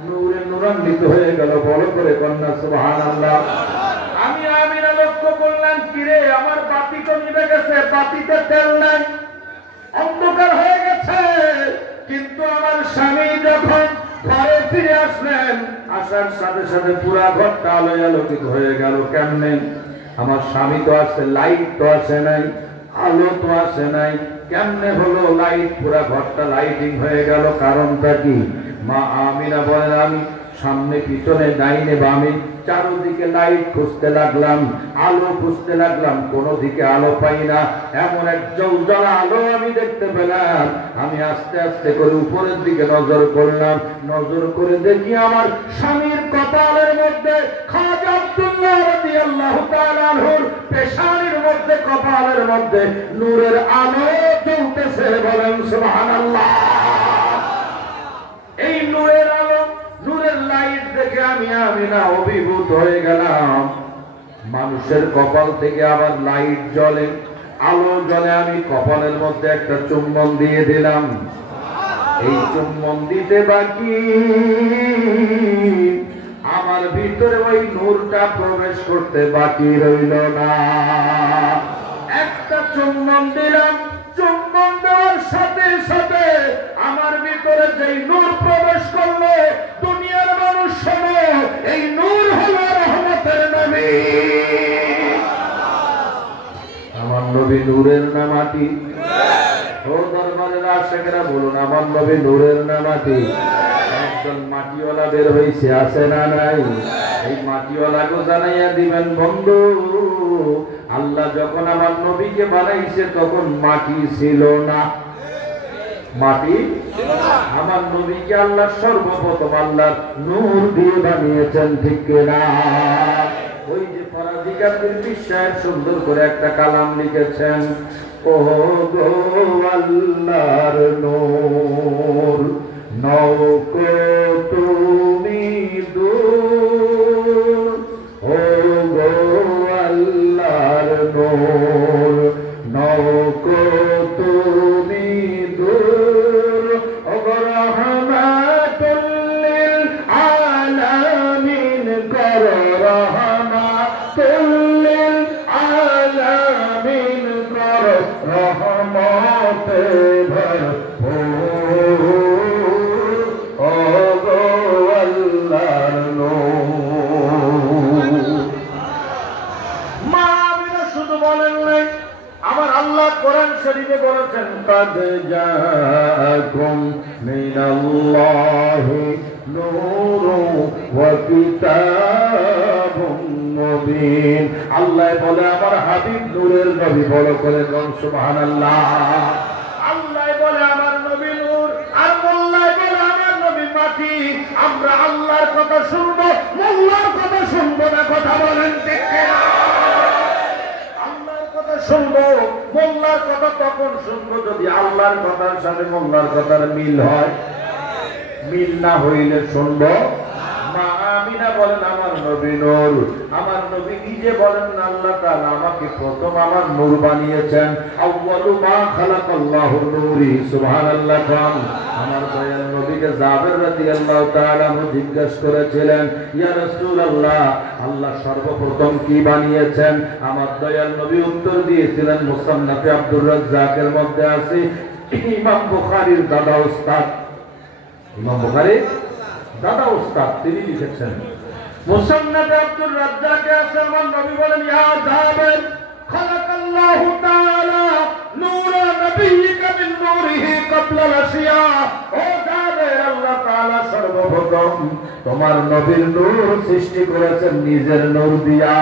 নূরে নূরান্বিত হয়ে গেল। বড় করে কন্যা সুবহানাল্লাহ। আমি আমিনা লক্ষ্য করলাম, কিরে আমার বাতি তো নিভে গেছে, বাতিতে তেল নাই, অন্ধকার হয়ে গেছে। কিন্তু আমার স্বামী যখন ঘরে ফিরে আসলেন, আসার সাথে সাথে পুরা ঘরটা আলোয় আলোকিত হয়ে গেল। কেমনে? আমার স্বামী তো আসছে, লাইট তো আসে নাই, আলো তো আসে নাই। কেমনে হলো লাইট? পুরা ঘরটা লাইটিং হয়ে গেল। কারণটা কি? মা আমিনা বলেন, আমি সামনে পিছনে ডাইনে বামে চারদিকে লাইট খুঁজতে লাগলাম, আলো খুঁজতে লাগলাম, কোনো দিকে আলো পাই না। এমন এক জলজলা আলো আমি দেখতে পেলাম। আমি আস্তে আস্তে করে উপরের দিকে নজর করলাম। নজর করে দেখি আমার স্বামীর কপালের মধ্যে, খাজা আব্দুল্লাহ রাদিয়াল্লাহু তাআলা আনহুর পেশানির মধ্যে, কপালের মধ্যে নূরের আলো জ্বলতেছে। বলেন সুবহানাল্লাহ। এই নূরের আলো, নূরের লাইট দেখে আমি আমিনা অভিভূত হয়ে গেলাম। মানুষের কপাল থেকে আবার লাইট জ্বলে, আলো জ্বলে। আমি কপালের মধ্যে একটা চুম্বন দিয়ে দিলাম। এই চুম্বন দিতে বাকি আমার ভিতরে ওই নূরটা প্রবেশ করতে বাকি রইল না। একটা চুম্বন দিলাম, চুম্বন দেওয়ার সাথে সাথে আমার ভিতরে যেই নূর প্রবেশ করলো, দুনিয়ার মানুষ শোনো, এই নূর হলো রহমতের নবী। আমার নবী নূরের না মাটি? ও দরবারের আশিকেরা বলুন, আমার নবী নূরের না মাটি? একজন মাটিওয়ালা বের হইছে, আছে না নাই? এই মাটিওয়ালাকে জানাইয়া দিবেন, বন্ধু আল্লাহ যখন আমার নবীকে বানাইছে তখন মাটি ছিল না। মাটি আমার নবীকে আল্লাহ সর্বপ্রথম আল্লাহর নূর দিয়ে বানিয়েছেন, ঠিক কিনা? ওই যে ফরাজি কাদের বিশ্বাস সুন্দর করে একটা কালাম লিখেছেন, ও গো আল্লাহর নূর, নৌকো তুমি দূর, ও গো আল্লাহর নূর, নৌকো তুমি দূর, ও গো রহমাতুল লিল আলামিন। রহমতে ভরপুর ও গো আল্লাহর নূর। মা আমিনা শুধু বলেন নাই, আমার আল্লাহ কোরআন শরীফে বলেছেন কাদ জাআকুম মিনাল্লাহি নূরুন ওয়া কিতাবুম মুবিন। আল্লাহ বলে আমার হাবিব নূরের নবী, বড় করে বলুন সুবহানাল্লাহ। আল্লাহ বলে আমার নবী নূর, আর মোল্লা বলে আমার নবী মাটি। আমরা আল্লাহর কথা শুনবো, মোল্লার কথা শুনবো না, কথা বলেন ঠিক কিনা? শুনবো, মোল্লার কথা তখন শুনবো যদি আল্লাহর কথার সাথে মোল্লার কথার মিল হয়, মিল না হইলে শুনবো। মা আমিনা বলেন আমার নবী নূর, আমার নবী নিজে বলেন আল্লাহ তাআলা আমাকে প্রথম আমার নূর বানিয়েছেন। আউয়ালু মা খালাকাল্লাহু নূরি, সুবহানাল্লাহ। আমার দয়াল নবীকে জাবের রাদিয়াল্লাহু তাআলা জিজ্ঞেস করেছিলেন, ইয়া রাসূলুল্লাহ, আল্লাহ সর্বপ্রথম কি বানিয়েছেন? আমার দয়াল নবী উত্তর দিয়েছিলেন, মুসান্নাফে আব্দুর রাজ্জাকের মধ্যে আছে, ইমাম বুখারীর দাদা উস্তাদ, ইমাম বুখারীর দাদা উস্তাদ তিনি লিখেছেন, মুসান্নাফে আব্দুর রাজ্জাকে আছে, আমার নবী বলেন, ইয়া জাবের খালাকাল্লাহু তাআলা নূরা নবিয়্যিকা মিন নূরিহি ক্বাবলা আল-আশিয়া। ও জাবের, আল্লাহ তাআলা সর্বপ্রথম তোমার নবীর নূর সৃষ্টি করেছেন নিজের নূর দিয়া।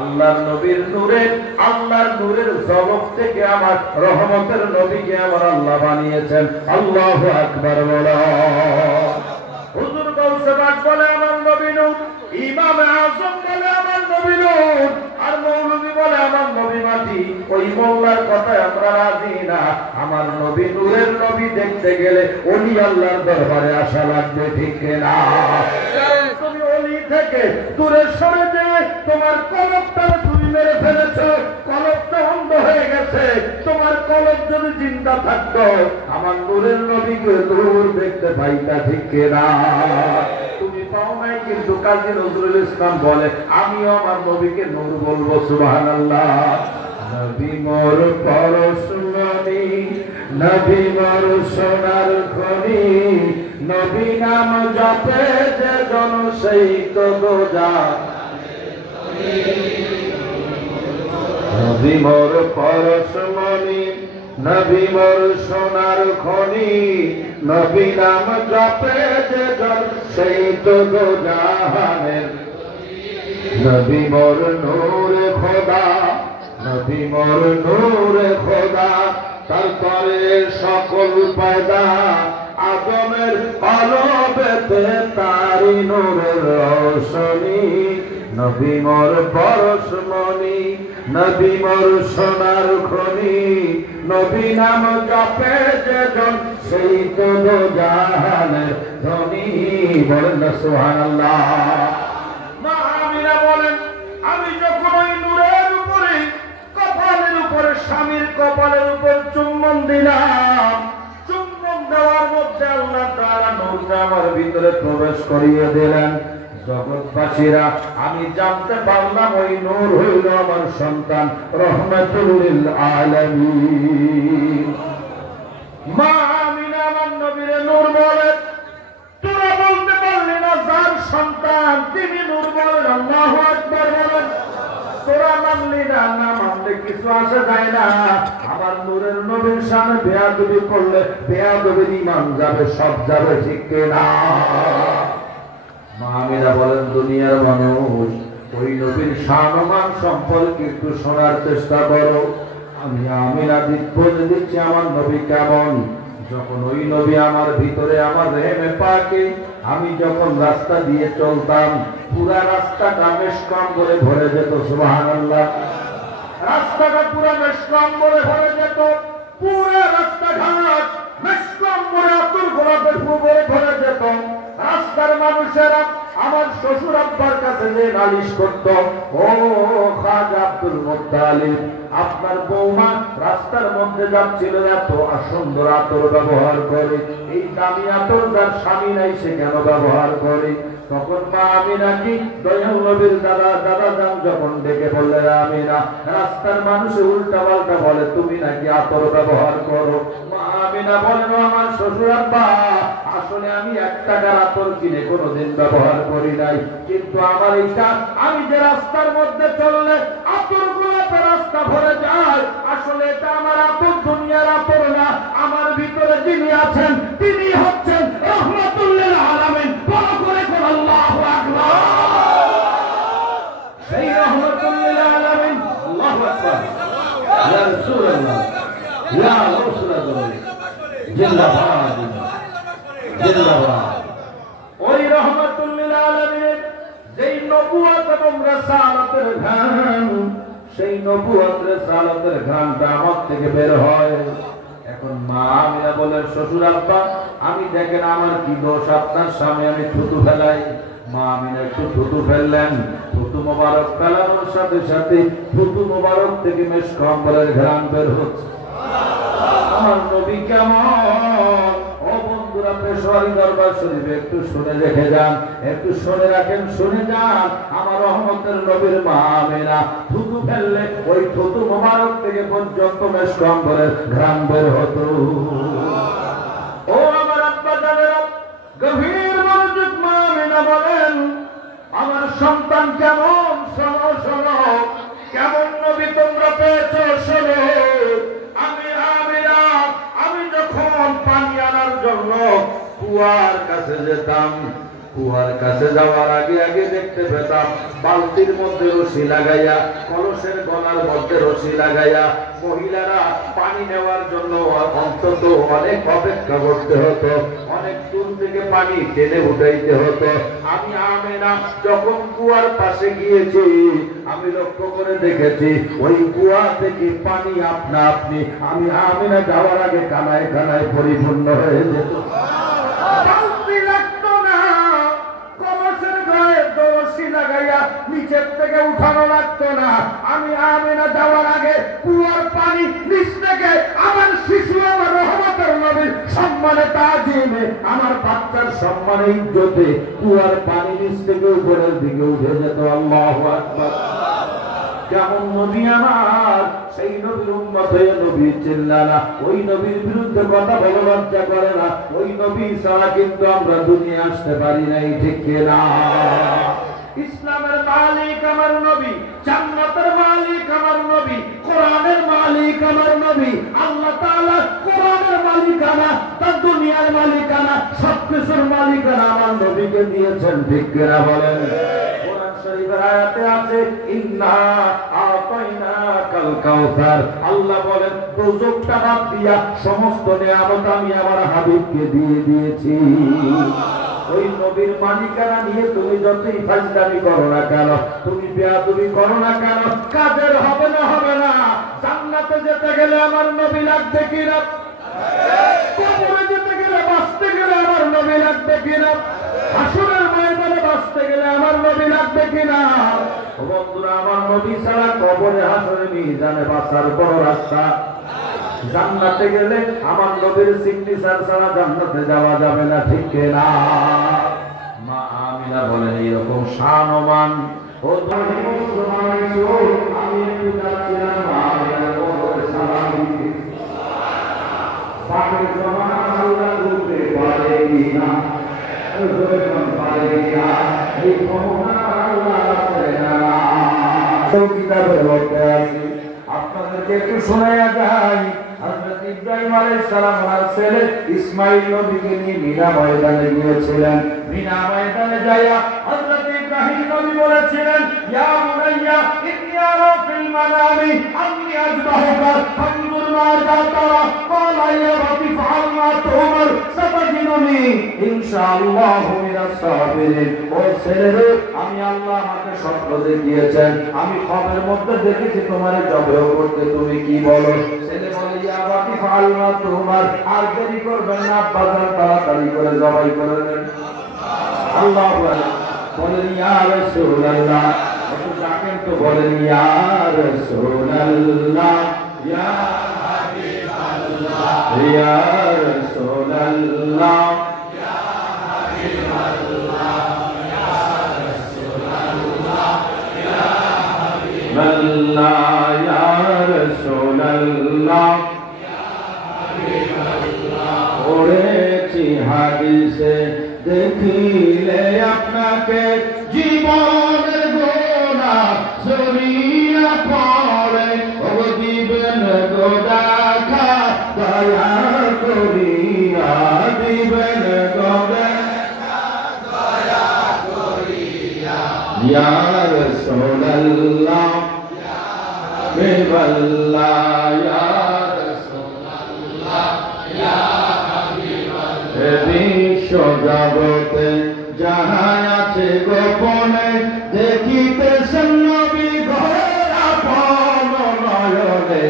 আল্লাহর নবীর নূরে, আল্লাহর নূরের ঝলক থেকে আমার রহমতের নবীকে আমার আল্লাহ বানিয়েছেন। আল্লাহু আকবার বলো। হুজুর গাউসে পাক বলে আমার নবী নূর, ইমাম আযম বলে আমার নবী নূর, আর মৌলভী বলে আমার নবী মাটি। ওই মোল্লার কথায় আমরা রাজি না। আমার নবী নূরের নবী দেখতে গেলে ওলি আল্লাহর দরবারে আসা লাগবে, ঠিক না? তুমি ওলি থেকে দূরে সরে যায়, তোমার কলবটা তুমি মেরে ফেলেছো, কলবটা অন্ধ হয়ে গেছে। তোমার কলব যদি জিন্দা থাকতো আমার নূরের নবীকে দূর দেখতে পাইতা, ঠিক না? তুমি পাও নাই, কিন্তু কাজী নজরুল ইসলাম বলে আমিও আমার নবীকে নূর বলবো, সুবহানাল্লাহ। নবী মোর পরশমণি, নবী মোর সোনার খনি, নবী নাম জপে যে জন সেই তো গোজা। নবী মোর পরশমণি, নবী মোর সোনার খনি, নবী নাম জপে যে জন সেই তো গোজাহানের। নবী মোর নূরে খোদা, নবী মোর নূরে খোদা, তারপরে সকল পয়দা আদমের কলবেতে তারি নূরের রোশনী। নবী মোর পরশমণি, নবী মোর সোনার খনি, নবী নাম জপে যে জন সেই তো জাহানের ধনী। বলেন না সুবহানাল্লাহ। মা আমিনা বলেন আমি যখন ওই নূরের উপরে, কপালের উপরে, স্বামীর কপালের উপর চুম্বন দিলাম, চুম্বন দেওয়ার মধ্যে আল্লাহ তাআলা নূরটা আমার ভিতরে প্রবেশ করিয়ে দিলেন। জগৎবাসীরা আমি জানতে পারলাম ওই নূর হইল আমার সন্তান রহমাতুল লিল আলামিন। মা আমিনা আমার নবীরে নূর বলে, তোরা বলতে পারলি না যার সন্তান তিনি নূর বলেন, আল্লাহু আকবার বলেন। তোরা মানলি না, না মানলে কিছু আসে যায় না। আমার নূরের নবীর সামনে বেয়াদবি করলে বেয়াদবির ঈমান যাবে, সব যাবে, ঠিক কিনা? মা আমিনা বলেন দুনিয়ার মানুষ ওই নবীর শান-মান সম্পর্কে একটু শোনার চেষ্টা করো। আমি আমিনা বলে দিচ্ছি আমার নবী কেমন। যখন ওই নবী আমার ভিতরে, আমার রেহেমে পাকে আমি যখন রাস্তা দিয়ে চলতাম, পুরা রাস্তাটা মেশকাম্বরে ভরে যেত, সুবহানাল্লাহ। রাস্তাটা পুরা মেশকাম্বরে ভরে যেত, পুরা রাস্তাঘাট মেশকাম্বরে আতুর গোলাপের ফুলে ভরে যেত। রাস্তার মানুষেরা আমার শ্বশুর আব্বার কাছে যে নালিশ করত, ও খাজা আব্দুল মুত্তালিব, আপনার বৌমা রাস্তার মধ্যে যাচ্ছিল, এত সুন্দর আতর ব্যবহার করে, এই দামি আতর যার স্বামী নাই সে কেন ব্যবহার করে? তখন মা আমিনা কি দয়াল নবীর দাদা যান যখন ডেকে বললেন, আমিনা, রাস্তার মানুষ উল্টা পাল্টা বলে তুমি নাকি আতর ব্যবহার করো। মা আমিনা বলেন, আমার শ্বশুর আব্বা, আসলে আমি 1 টাকার আতর কিনে কোনোদিন ব্যবহার করি নাই, কিন্তু আমার ইচ্ছা আমি যে রাস্তার মধ্যে চললে আতর গোলাপে রাস্তা ভরে যায়, আসলে এটা আমার আতর দুনিয়ার আতর না, আমার ভিতরে যিনি আছেন তিনি হচ্ছেন রহমাতুল লিল আলামিন। বড় করে কোন আল্লাহু আকবার। সেই রহমাতুল লিল আলামিন, আল্লাহু আকবার, ইয়া রাসূলুল্লাহ, ইয়া রাসূলুল্লাহ, জিন্দাবাদ জিন্দাবাদ। ওই রহমাতুল লিল আলামিনের যেই নবুয়ত এবং রাসালাতের ঘ্রাণ, সেই নবুয়ত রাসালাতের ঘ্রাণটা আমার থেকে বের হয়। এখন মা আমিনা বলেন, শ্বশুর আব্বা, আমি দেখেন আমার কি দোষ, আপনার সামনে আমি থুতু ফেলাই। মা আমিনা একটু থুতু ফেললেন, থুতু মোবারক ফেলানোর সাথে সাথে থুতু মোবারক থেকে মেশক আম্বরের ঘ্রাণ বের হচ্ছে। আমার নবী কেমন! ও বন্ধুরা, পেশোয়ারি দরবার শরীফে একটু শুনে রেখে যান, একটু শুনে রাখেন, শুনে যান। আমার রহমতের নবীর মা আমিনা থুতু ফেললে ওই থুতু মোবারক থেকে পর্যন্ত মেশক আম্বরের ঘ্রাণ বের হতো। ও আমার আব্বা জানেরা, গভীর মনোযোগ। মা আমিনা বলেন, আমার সন্তান কেমন, শোনো শোনো, কেমন নবী তোমরা পেয়েছো শোনো। আমি যখন পানি আনার জন্য কুয়ার কাছে যেতাম, কুয়ার কাছে যাওয়ার আগে আগে দেখতে পেতাম বালতির মধ্যে রশি লাগাইয়া, কলসের গলার মধ্যে রশি লাগাইয়া মহিলারা পানি নেওয়ার জন্য অন্তত অনেক অপেক্ষা করতে হতো, অনেক দূর থেকে পানি টেনে উঠাইতে হতো। আমি আমিনা যখন কুয়ার পাশে গিয়েছি, আমি লক্ষ্য করে দেখেছি ওই কুয়া থেকে পানি আপনা আপনি আমি আমিনা যাওয়ার আগে কানায় কানায় পরিপূর্ণ হয়ে যেত। লাগাইয়া নিচের থেকে উঠানো লাগতো না। আমি আমিনা যাওয়ার আগে কুয়ার পানি নিচ থেকে আমার শিশু, আমার রহমতের নবীর সম্মানে তাজিমে, আমার বাচ্চার সম্মানে ইজ্জতে কুয়ার পানি নিচ থেকে উপরের দিকে উঠে যেত। আল্লাহু আকবার। কেমন নবী আমার! সেই নবীর উম্মত হয়ে নবী চিল্লা না, ওই নবীর বিরুদ্ধে কথা বলে লজ্জা করে না। ওই নবী ছাড়া কিন্তু আমরা দুনিয়া আসতে পারি নাই, ঠিক কিনা? ইসলামের মালিক আমার নবী, জান্নাতের মালিক আমার নবী, কোরআনের মালিক আমার নবী। আল্লাহ তাআলা কোরআনের মালিকানা, তার দুনিয়ার মালিকানা, সবকিছুর মালিকানা আমার নবীকে দিয়েছেন, ঠিক কিনা বলেন? কোরআন শরীফের আয়াতে আছে, ইন্না আতাইনাকাল কাউসার। আল্লাহ বলেন, দোজখটা বাদ দিয়া সমস্ত নিয়ামত আমি আমার হাবিবকে দিয়ে দিয়েছি। ওই নবীর মালিকানা নিয়ে তুমি যতই ফাজলামি করো না কেন, তুমি বেয়াদবি করো না কেন, কাজের হবে না, হবে না। জান্নাতে যেতে গেলে আমার নবী লাগবে কিনা? কবরে যেতে গেলে, বাঁচতে গেলে আমার নবী লাগবে কিনা? হাসরের ময়দানে বাঁচতে গেলে আমার নবী লাগবে কিনা? বন্ধুরা, আমার নবী ছাড়া কবরে, হাসরে, মিজানে বাঁচার বড় রাস্তা। জান্নাতে গেলে আমার নবীর সিগনেচার ছাড়া জান্নাতে যাওয়া যাবে না, ঠিক কিনা? মা আমিনা বলেন, এরকম শানমান ও আমি একটু যাচ্ছিলাম মা আমিনার কবরে সালাম দিতে। পাকের জমানা আল্লাহ বলতে পারে কিনা, পারে কিনা, এই ক্ষমতা আল্লাহ আছে না। কিতাবের মধ্যে আছে, আপনাদেরকে একটু শোনায়া যায়। হযরত ইব্রাহিম আলাইহিস সালাম ওনার ছেলে ইসমাঈল নবীকে নিয়ে মিনা ময়দানে গিয়েছিলেন। মিনা ময়দানে যাইয়া হযরত ইব্রাহিম নবী বলেছিলেন, ইয়া বুনাইয়া ইন্নী আরা ফিল মানামি আন্নী আযবাহুকা ফানজুর মাযা তারা ক্বালা ইয়া আবতি ফাআল মা তুমার সাতাজিদুনি ইনশাআল্লাহু মিনাস সাবিরিন। ও ছেলে, আমি আল্লাহ আমাকে স্বপ্ন দেখিয়েছেন, আমি খবরের মধ্যে দেখেছি তোমারে জবাই করতে, তুমি কি বলো? ছেলে বলে, ইয়া আবতি ফাআল মা তুমার, আর দেরি করবেন না, বাজার তাড়াতাড়ি করে জবাই করে দেন। আল্লাহু আকবার। বলেন, ইয়া রাসূলুল্লাহ। একটু ডাকেন তো, বলেন, ইয়া রাসূলুল্লাহ, ইয়া হাবিবাল্লাহ, ইয়া রাসূলুল্লাহ, ইয়া হাবিবাল্লাহ, ইয়া হাবিবাল্লাহ পড়েছি হাদিসে দেখিলে আপনাকে জীবনের গোনা সরিয়া পড়ে ও দিবেন গো দেখা দয়া করিয়া দিবেন গো দেখা দয়া করিয়া ইয়া রাসূলুল্লাহ ইয়া হাবিবাল্লাহ ইয়া রাসূলুল্লাহ ইয়া বিশ্ব জগতে যাহা আছে গোপনে দেখিতেছেন নবী ঘরের আপন নয়নে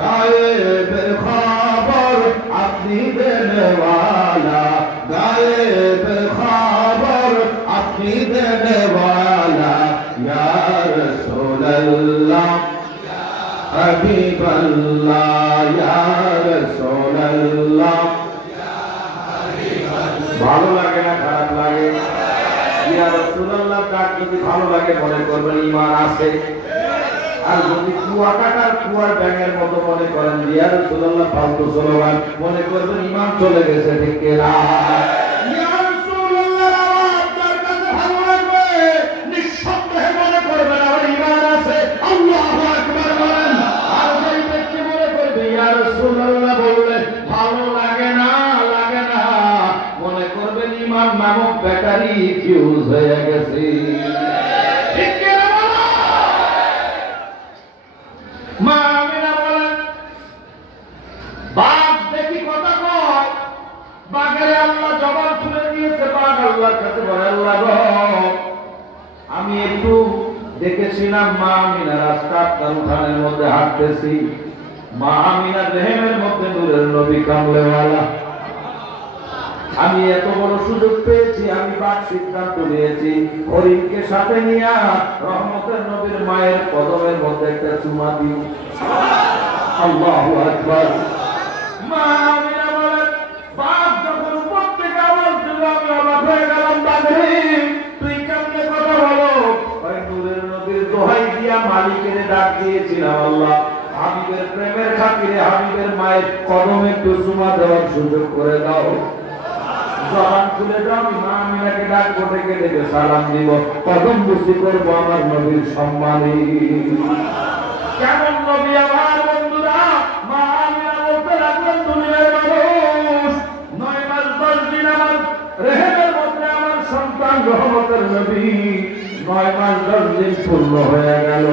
গায়েবের খবর আপনি দেনওয়ালা গায়েবের খবর আপনি দেনওয়ালা ইয়া রাসূলুল্লাহ ইয়া হাবিবাল্লাহ ইয়া রাসূলুল্লাহ ভালো লাগে না খারাপ লাগে? ইয়া রাসূলুল্লাহ ডাক যদি ভালো লাগে মনে করবেন ঈমান আছে, আর যদি কুয়াকাটার কুয়ার ব্যাঙের মতো মনে করেন ইয়া রাসূলুল্লাহ ফালতু স্লোগান মনে করবেন ঈমান চলে গেছে। ঠিক কি না? ইয়া রাসূলুল্লাহ আপনার কাছে ভালো লাগবে, নিঃসন্দেহে মনে করবেন আমার ঈমান আছে। আল্লাহু আকবার বলেন। আর যেই ব্যক্তি মনে করবে ইয়া রাসূলুল্লাহ বললে ভালো লাগে না মনে করবেন ঈমান নামক ব্যাটারি ফিউজ হয়ে গেছে। ঠিক কি না বলো? মা আমিনা বলেন বাঘ দেখি কথা কয়, বাঘের আল্লাহ জবান খুলে দিয়েছে। বাঘ আল্লাহর কাছে বলে আল্লাহ গো আমি একটু দেখেছিলাম মা আমিনা রাস্তা আপনার উঠানের মধ্যে হাঁটতেছি, মা আমিনার রেহেমের মধ্যে নূরের নবী কামলেওয়ালা, আমি এত বড় সুযোগ পেয়েছি, আমি বাক সিদ্ধান্ত নিয়েছি হরিণকে সাথে নিয়ে রহমতের নবীর মায়ের কদমের মধ্যে একটা চুমা দিই। আল্লাহু আকবার। মা আমিনা বলেন বাঘ যখন উপর থেকে আওয়াজ দিল আমি অবাক হয়ে গেলাম। বাঘে তুই কেমনে কথা বলো? নূরের নবীর দোহাই দিয়া মালিকের ডাক দিয়েছিলাম আল্লাহ হাবিবের প্রেমের খাতিরে হাবিবের মায়ের কদমে একটু চুমা দেওয়ার সুযোগ করে দাও। জবান খুলে দাও, আমি মা আমিনাকে ডাকবো, ডেকে ডেকে সালাম দিব, কদম বুঝি করবো আমার নবীর সম্মানে। কেমন নবী আমার বন্ধুরা! মা আমিনা বলতে লাগলেন দুনিয়ার মানুষ 9 মাস 10 দিন আমার রেহেমের মধ্যে আমার সন্তান রহমতের নবী 9 মাস 10 দিন পূর্ণ হয়ে গেল।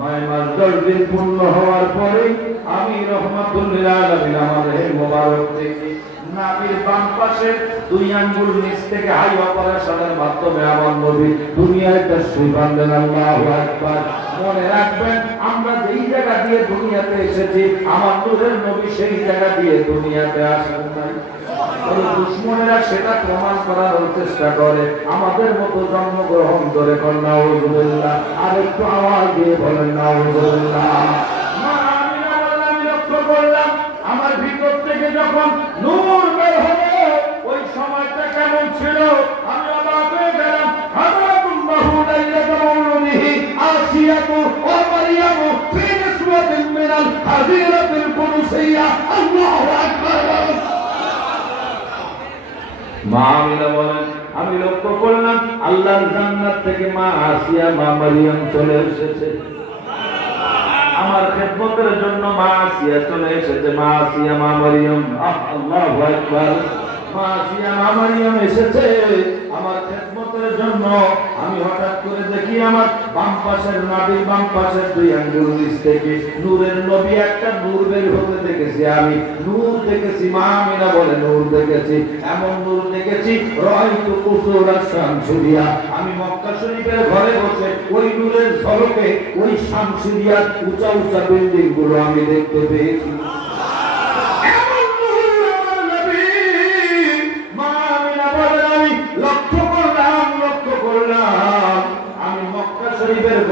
9 মাস 10 দিন পূর্ণ হওয়ার পরে আমি রহমাতুল লিল আলামিন আমাদের মোবারক থেকে নাভির বাম পাশে 2 আঙ্গুল নিচ থেকে হাই অপারেশনের মাধ্যমে আমার নবী দুনিয়ায় তাশরীফ আনলেন। আল্লাহু আকবার। মনে রাখবেন আমরা যেই জায়গা দিয়ে দুনিয়াতে এসেছি আমার নূরের নবী সেই জায়গা দিয়ে দুনিয়াতে আসেন নাই। দুশমনেরা সেটা প্রমাণ করার চেষ্টা করে, আমাদের মতো জন্মগ্রহণ করে নাউযুবিল্লাহ। আর একটু আওয়াজ দিয়ে বলেন নাউযুবিল্লাহ। আমি লক্ষ্য করলাম আমার ভিতর থেকে যখন নূর বের হলো ওই সময়টা কেমন ছিল আমি অবাক হয়ে গেলাম। হাদারাতুল্লাহু লাইলাতা মাউলুদিহি আসিয়াতু ওয়া মারইয়ামু ফি নিসওয়াতিন মিনাল হাদিরাতিল কুদসিয়্যা। আল্লাহু আকবার। মা আমিনা বলেন আমি লক্ষ্য করলাম আল্লাহর জান্নাত থেকে মা আসিয়া মা মারইয়াম চলে এসেছে আমার খেদমতের জন্য। মা আসিয়া চলে এসেছে, মা আসিয়া মা মারইয়াম। আল্লাহু আকবার। মা আসিয়া মা মারইয়াম এসেছে আমার খেদমতের জন্য। আমি হঠাৎ করে দেখি আমার বাম পাশের নাভির বাম পাশের 2 আঙ্গুল নিচ থেকে নূরের নবী একটা নূর বের হতে দেখেছি। আমি নূর দেখেছি, মা আমিনা বলে নূর দেখেছি, এমন নূর দেখেছি রাইতু কুসুরা শামসুরিয়া। আমি মক্কা শরীফের ঘরে বসে ওই নূরের ঝলকে ওই শামসুরিয়ার উঁচা উঁচা বিল্ডিং গুলো আমি দেখতে পেয়েছি।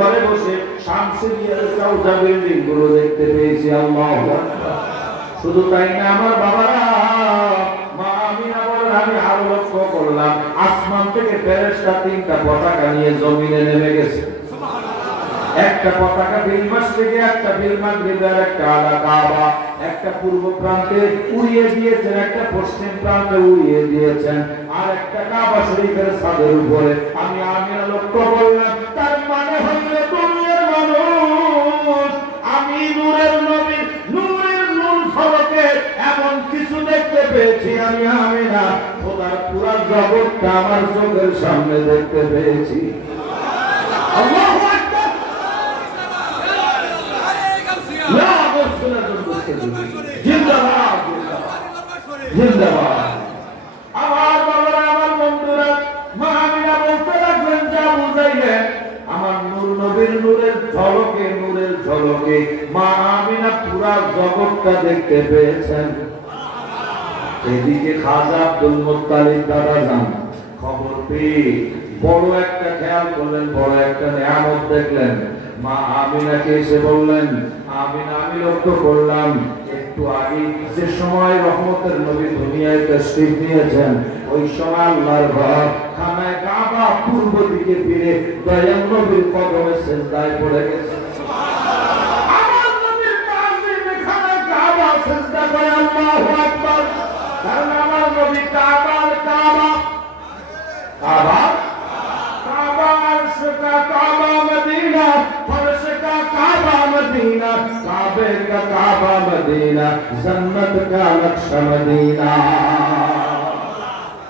ঘরে বসে শামসুরিয়ার উঁচা বিল্ডিং গুলো দেখতে পেয়েছি। আল্লাহু আকবার। শুধু তাই না আমার বাবারা, মা আমিনা বলেন আমি আরো লক্ষ্য করলাম আসমান থেকে ফেরেশতা 3টা পতাকা নিয়ে জমিনে নেমে গেছে। একটা পতাকা ফিল্মাস থেকে একটা ফিল্মাগরিবের একটা আলা কাবা, একটা পূর্ব প্রান্তে উড়িয়ে দিয়েছেন, একটা পশ্চিম প্রান্তে উড়িয়ে দিয়েছেন, আর একটা কাবা শরীফের ছাদের উপরে। আমি আমিনা লক্ষ্য করলাম, তার মানে হইল দুনিয়ার মানুষ, আমি নূরের নবী, নূরের নূর ফলকে এমন কিছু দেখতে পেয়েছি, আমি আমিনা খোদার পুরা জগৎটা আমার চোখের সামনে দেখতে পেয়েছি। আল্লাহু আকবার। লা মুসলিম জিন্দাবাদ জিন্দাবাদ। আমার বাবারা, আমার বন্ধুরা, মা আমিনা বলতে লাগলেন, যা বুঝাইলেন আমার নূর নবীর নূরের ঝলকে, নূরের ঝলকে মা আমিনা পুরা জগৎটা দেখতে পেয়েছেন। এদিকে খাজা আব্দুল মুত্তালিব দাদা যান খবর পেয়ে বড় একটা খেয়াল করলেন, বড় একটা নিয়ামত দেখলেন। মা আমিনাকে এসে বললেন, আমিনা, আমি লক্ষ্য করলাম একটু আগে যে সময় রহমতের নবী দুনিয়ায় তাশরীফ নিয়েছেন, ওই সময় আল্লাহর ঘর খানায় কাবা পূর্ব দিকে ফিরে দয়াল নবীর কদমে সিজদায় পড়ে গেছে। আমার নবীর তাজিমে খানায় কাবা সিজদা করে। আল্লাহু আকবার। কারণ আমার নবী কাবার কাবা, কাবা काबा अर्श का काबा मदीना, फर्श का काबा मदीना, काबे का काबा मदीना, जन्नत का नक्शा मदीना।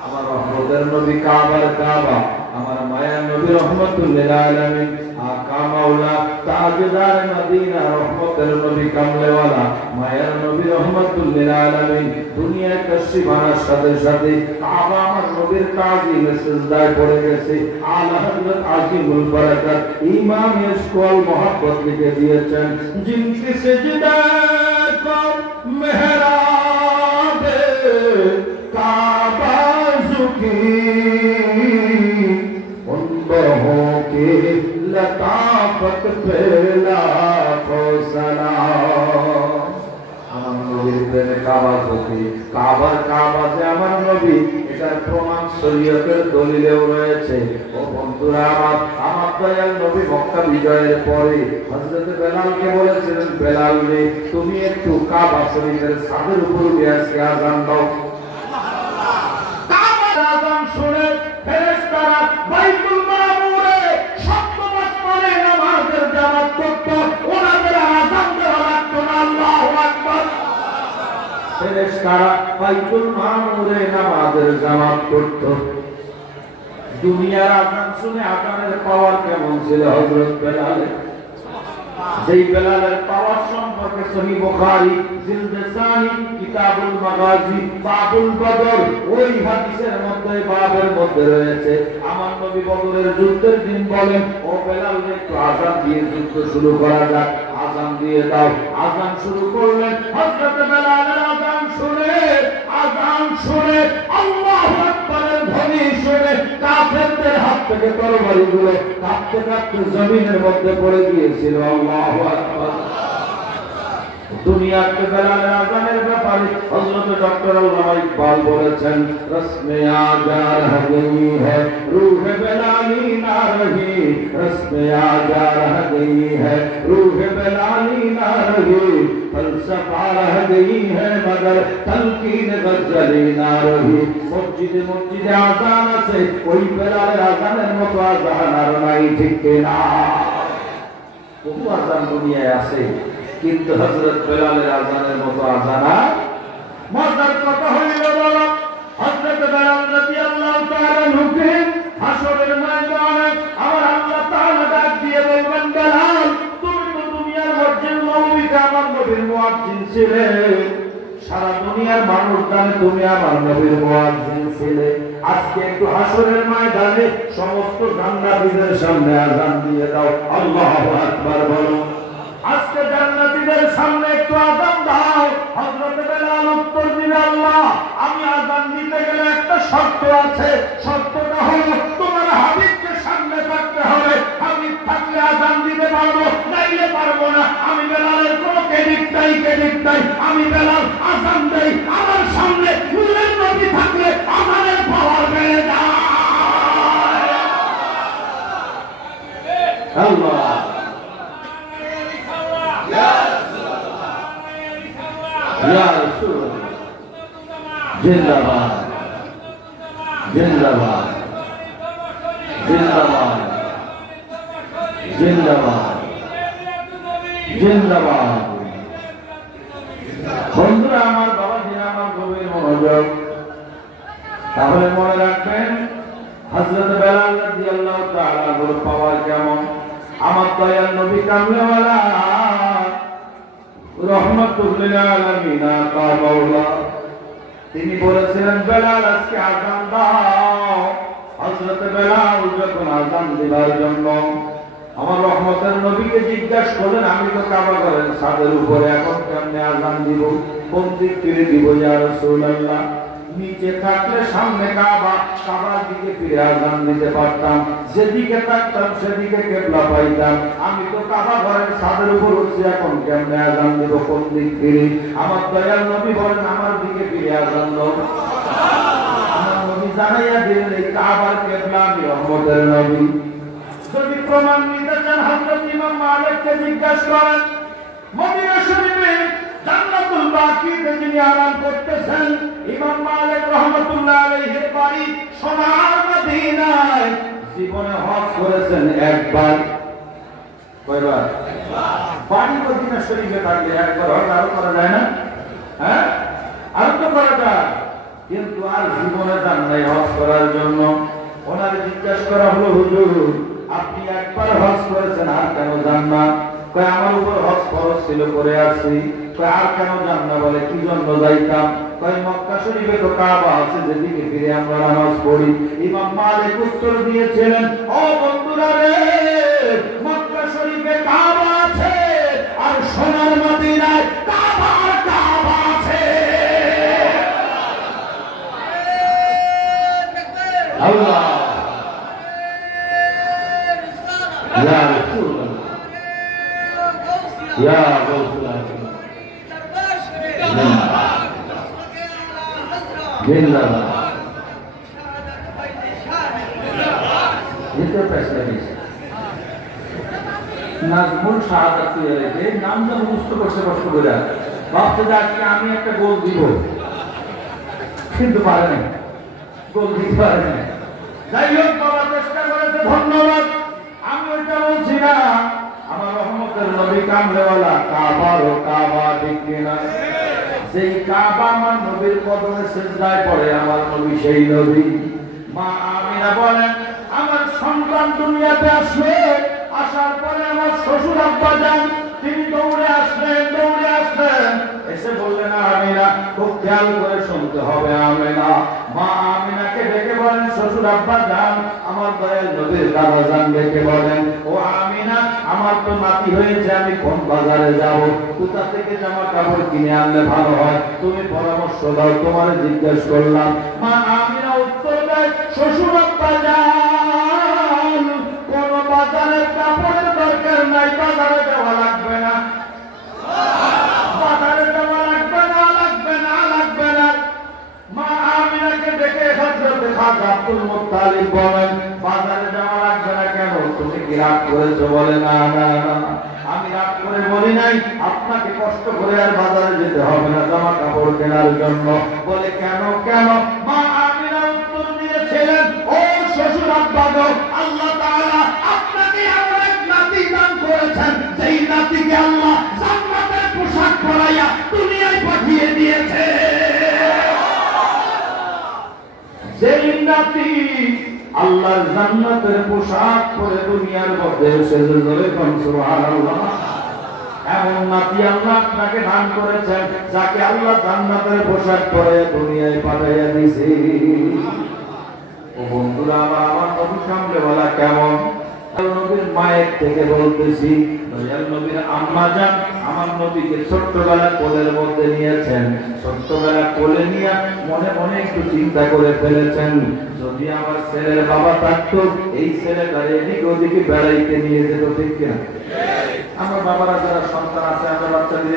আমার রহমতের নবী কাবার কাবা, আমার মায়ার নবী রহমতুল লিল আলামিন, আকা মাওলা তাজদার মদিনা, রহমতের নবী কামলেওয়ালা মায়ার নবী রহমতুল লিল আলামিন দুনিয়ায় তাশরীফ আনার সাথে সাথে কাবা আমার নবীর তাজিমে সিজদায় পড়ে গেছে। আলা হযরত আজিমুল বারাকাত ইমাম ইসকাল মোহাব্বত লিখে দিয়েছেন, জিনকি সিজদা কো মেহরাবে কাবা ঝুঁকি उन बहों की लताफत पे लाखों सलाम। আমার নবীর প্রেমে কাবা ঝুঁকি, কাবার কাবা যে আমার নবী, এটার প্রমাণ শরীয়তের দলিলেও রয়েছে। ও বন্ধুরা আমার, আমার দয়াল নবী মক্কা বিজয়ের পরে হযরত বেলালকে বলেছিলেন, বেলাল রে, তুমি একটু কাবা শরীফের ছাদের উপর গিয়ে আজকে আযান দাও। কাবার আযান শুনে ফেরেশতারা বাইতুল মামুরে সপ্তম আসমানে নামাজের জামাত করত, ওনাদের আযান দেওয়া লাগতো না। আল্লাহু আকবার। ফেরেশতারা বাইতুল মামুরে নামাজের জামাত করত। দুনিয়ার আযান শুনে আযানের পাওয়ার কেমন ছিল হযরত বেলালের? যেই বেলালের পাওয়ার সম্পর্কে সহিহ বুখারী জিলদে সানি কিতাবুল মাগাজি বাবুল বদর, ওই হাদিসের মধ্যে বাবের মধ্যে রয়েছে, আমার নবী বদরের যুদ্ধের দিন বলেন, ও বেলাল রে, একটু আযান দিয়ে যুদ্ধ শুরু করা যাক, আযান দিয়ে দাও। আযান শুরু করলেন। হযরত বেলালের আযান শুনে আল্লাহু আকবারের ধ্বনি শুনে কাফেরদের হাত থেকে তরবারিগুলো কাঁপতে কাঁপতে জমিনের মধ্যে পড়ে গিয়েছিল। আল্লাহু আকবার। দুনিয়াতে বেলালের আযানের ব্যাপারে হযরত ডক্টর আল্লামা ইকবাল বলেছেন, রসমে আজা রহ গই হ্যায় রূহ বেলালি না রহি, রসমে আজা রহ গই হ্যায় রূহ বেলালি না রহি, ফলসফা রহ গই হ্যায় মগর তলকিন গজলি না রহি। মসজিদে মসজিদে আযান আছে, ওই বেলালের আযানের মতো আযান আর নাই, ঠিক কিনা? বহু আযান দুনিয়ায় আছে, কিন্তু হযরত বেলালের আযানের মতো আযান আর মজার কথা হইল বড়। হযরত বেলাল রাদিয়াল্লাহু তাআলা নুকে হাসরের ময়দানে আমার আল্লাহ তাআলা ডাক দিয়ে বলবেন, বেলাল, তুমি তো দুনিয়ার মসজিদ নববীতে আমার নবীর মুয়াজ্জিন ছিলে, সারা দুনিয়ার মানুষ জানে তুমি আমার নবীর মুয়াজ্জিন ছিলে, আজকে একটু হাসরের ময়দানে সমস্ত জান্নাতীদের সামনে আযান দিয়ে দাও। আল্লাহু আকবার বলো। আজকে জান্নাতীদের সামনে একটু আযান দাও। হযরত বেলাল উত্তর দিলেন, আল্লাহ, আমি আযান দিতে গেলে একটা শর্ত আছে, শর্তটা হলো তোমার হাবিবকে সামনে থাকতে হবে, হাবিব থাকলে আযান দিতে পারবো, নাইলে পারবো না। আমি বেলালের কোনো ক্রেডিট নাই, আমি বেলাল আযান দেই, আমার সামনে নূরের নবী থাকলে আযানের পাওয়ার বেড়ে যায়। আল্লাহ ইয়া রাসূলুল্লাহ জিন্দাবাদ জিন্দাবাদ জিন্দাবাদ জিন্দাবাদ জিন্দাবাদ। বন্ধুরা আমার, বাবা দিন আমার গভীর মনোযোগ। তাহলে মনে রাখবেন হযরত বেলাল রাদিয়াল্লাহু তাআলা এর পাওয়ার কেমন। আমার দয়াল নবী কামলেওয়ালা রহমাতুল লিল আলামিন আকা মাওলা তিনি বলেছিলেন, বেলাল আজকে আযান দাও। হযরত বেলাল যখন আযান দেওয়ার জন্য আমার রহমতের নবীকে জিজ্ঞাসা করলেন, আমি তো কাবা ঘরের ছাদের উপরে, এখন কেমনে আযান দিব, কোন দিক ফিরে দিব ইয়া রাসূলুল্লাহ? নিচে থাকলে সামনে কাবা, কাবার দিকে ফিরে আযান দিতে পারতাম, যেদিকে তাকতাম সেদিকে কিবলা পাইতাম। আমি তো কাবা ঘরের ছাদের উপর উঠছি, এখন কেমনে আযান দিব, কোন দিক ফিরে? আমার দয়াল নবী বলেন, আমার দিকে ফিরে আযান দাও। আমার নবী জানাইয়া দিলেন, এই কাবার কিবলা আমি রহমতের নবী। যদি প্রমাণ নিতে চান হযরত ইমাম মালিককে জিজ্ঞাসা করেন, মদিনা শরীফে জান্নাতুল বাকিতে যিনি আরাম করতেছেন, ইমাম মালিক রাহমাতুল্লাহ আলাইহির বাড়ি সোনার মদিনায়, জীবনে হজ করেছেন একবার। কয়বার? বাড়ি মদিনা শরীফে থাকলে একবার হজ আরো করা যায় না? হ্যাঁ, আরো তো করা যায়, কিন্তু আর জীবনে যান নাই হজ করার জন্য। ওনার জিজ্ঞাসা করা হলো, হুজুর আপনি একবার হজ করেছেন, আর কেন যান না? কয় আমার উপর হজ ফরজ ছিল, করে আসছি। কয় আর কেন যান না? বলে কি জন্য যাইতাম? কয় মক্কা শরীফে তো কাবা আছে, যেদিকে ফিরে আমরা নামাজ পড়ি। ইমাম মালিক উত্তর দিয়েছিলেন, ও বন্ধুরা রে, মক্কা শরীফে কাবা আছে, আর সোনার মদিনায় কাবা আর কাবা আছে। আল্লাহ ইয়া রাসূলুল্লাহ ইয়া রাসূলুল্লাহ জিন্দাবাদ। যেটা ফেসলা দিয়েছে নাজমুল শাহাদাত তৈরি, নামটা মুখস্থ করছে কষ্ট করে, ভাবছে যে আজকে আমি একটা গোল দিব, কিন্তু পারে না, গোল দিতে পারে না। যাই হোক, বাবা চেষ্টা করেছে, ধন্যবাদ। আমি ওইটা বলছি না, আমার রহমতের নবী কামলেওয়ালা কাবারও কাবা, ঠিক কিনা? সেই কাবা আমার নবীর কদমে সিজদায় পড়ে, আমার নবী সেই নবী। মা আমিনা বলেন, আমার সন্তান দুনিয়াতে আসলো, আসার পরে আমার শ্বশুর আব্বা যান, তিনি দৌড়ে আসলেন, এসে বললেন, আমিনা খুব খেয়াল করে শুনতে হবে আমিনা। মা আমিনাকে ডেকে বলেন, শ্বশুর আব্বা যান, আমার দয়াল নবীর দাদা যান, ডেকে বলেন, ও আমিনা আমার তো নাতি হয়েছে, আমি কোন বাজারে যাব, কোথা থেকে জামা কাপড় কিনে আনলে ভালো হয়, তুমি পরামর্শ দাও, তোমার জিজ্ঞেস করলাম। মা আমিনা উত্তর দেয়, শ্বশুর আব্বা যান, কোন বাজারের কাপড়ের দরকার নাই, বাজারে যাওয়া লাগবে না, বাজারে যাওয়া লাগবে না, লাগবে না। মা আমিনাকে ডেকে হযরত খাজা আব্দুল মুত্তালিব বলেন, বাজারে যাওয়া লাগবে না কেন? তুমি কি রাগ করেছো? বলে, না না না, আমি রাগ করে বলি নাই, আপনাকে কষ্ট করে আর বাজারে যেতে হবে না জামা কাপড় কেনার জন্য। বলে, কেন কেন? মা আমিনা উত্তর দিয়েছিলেন, ও শ্বশুর আব্বা গো, আল্লাহ তাআলা আপনাকে এমন এক নাতি দান করেছেন, যেই নাতিকে আল্লাহ জান্নাতের পোশাক পরাইয়া দুনিয়ায় পাঠিয়ে দিয়েছে। যেই নাতি আল্লাহর জান্নাতের পোশাক পরে দুনিয়ার মধ্যে এসেছে, জোরে কোন সুবহানাল্লাহ। এমন নাতি আল্লাহ আপনাকে দান করেছেন, যাকে আল্লাহ জান্নাতের পোশাক পরে দুনিয়ায় পাঠাইয়া দিয়েছে। ও বন্ধুরা আমার নবী কামলেওয়ালা কেমন? নবীর মায়ের থেকে বলতেছি, দয়াল নবীর আম্মা জান আমার নবীকে ছোট্টবেলা কোলের মধ্যে নিয়েছেন, ছোট্টবেলা কোলে নিয়ে মনে মনে একটু চিন্তা করে ফেলেছেন, যদি আমার ছেলের বাবা থাকতো, এই ছেলেটা এদিকে ওদিকে বেড়াইতে নিয়ে যেত, ঠিক কিনা? আমার বাবারা যারা সন্তান আছে, আমরা বাচ্চাদের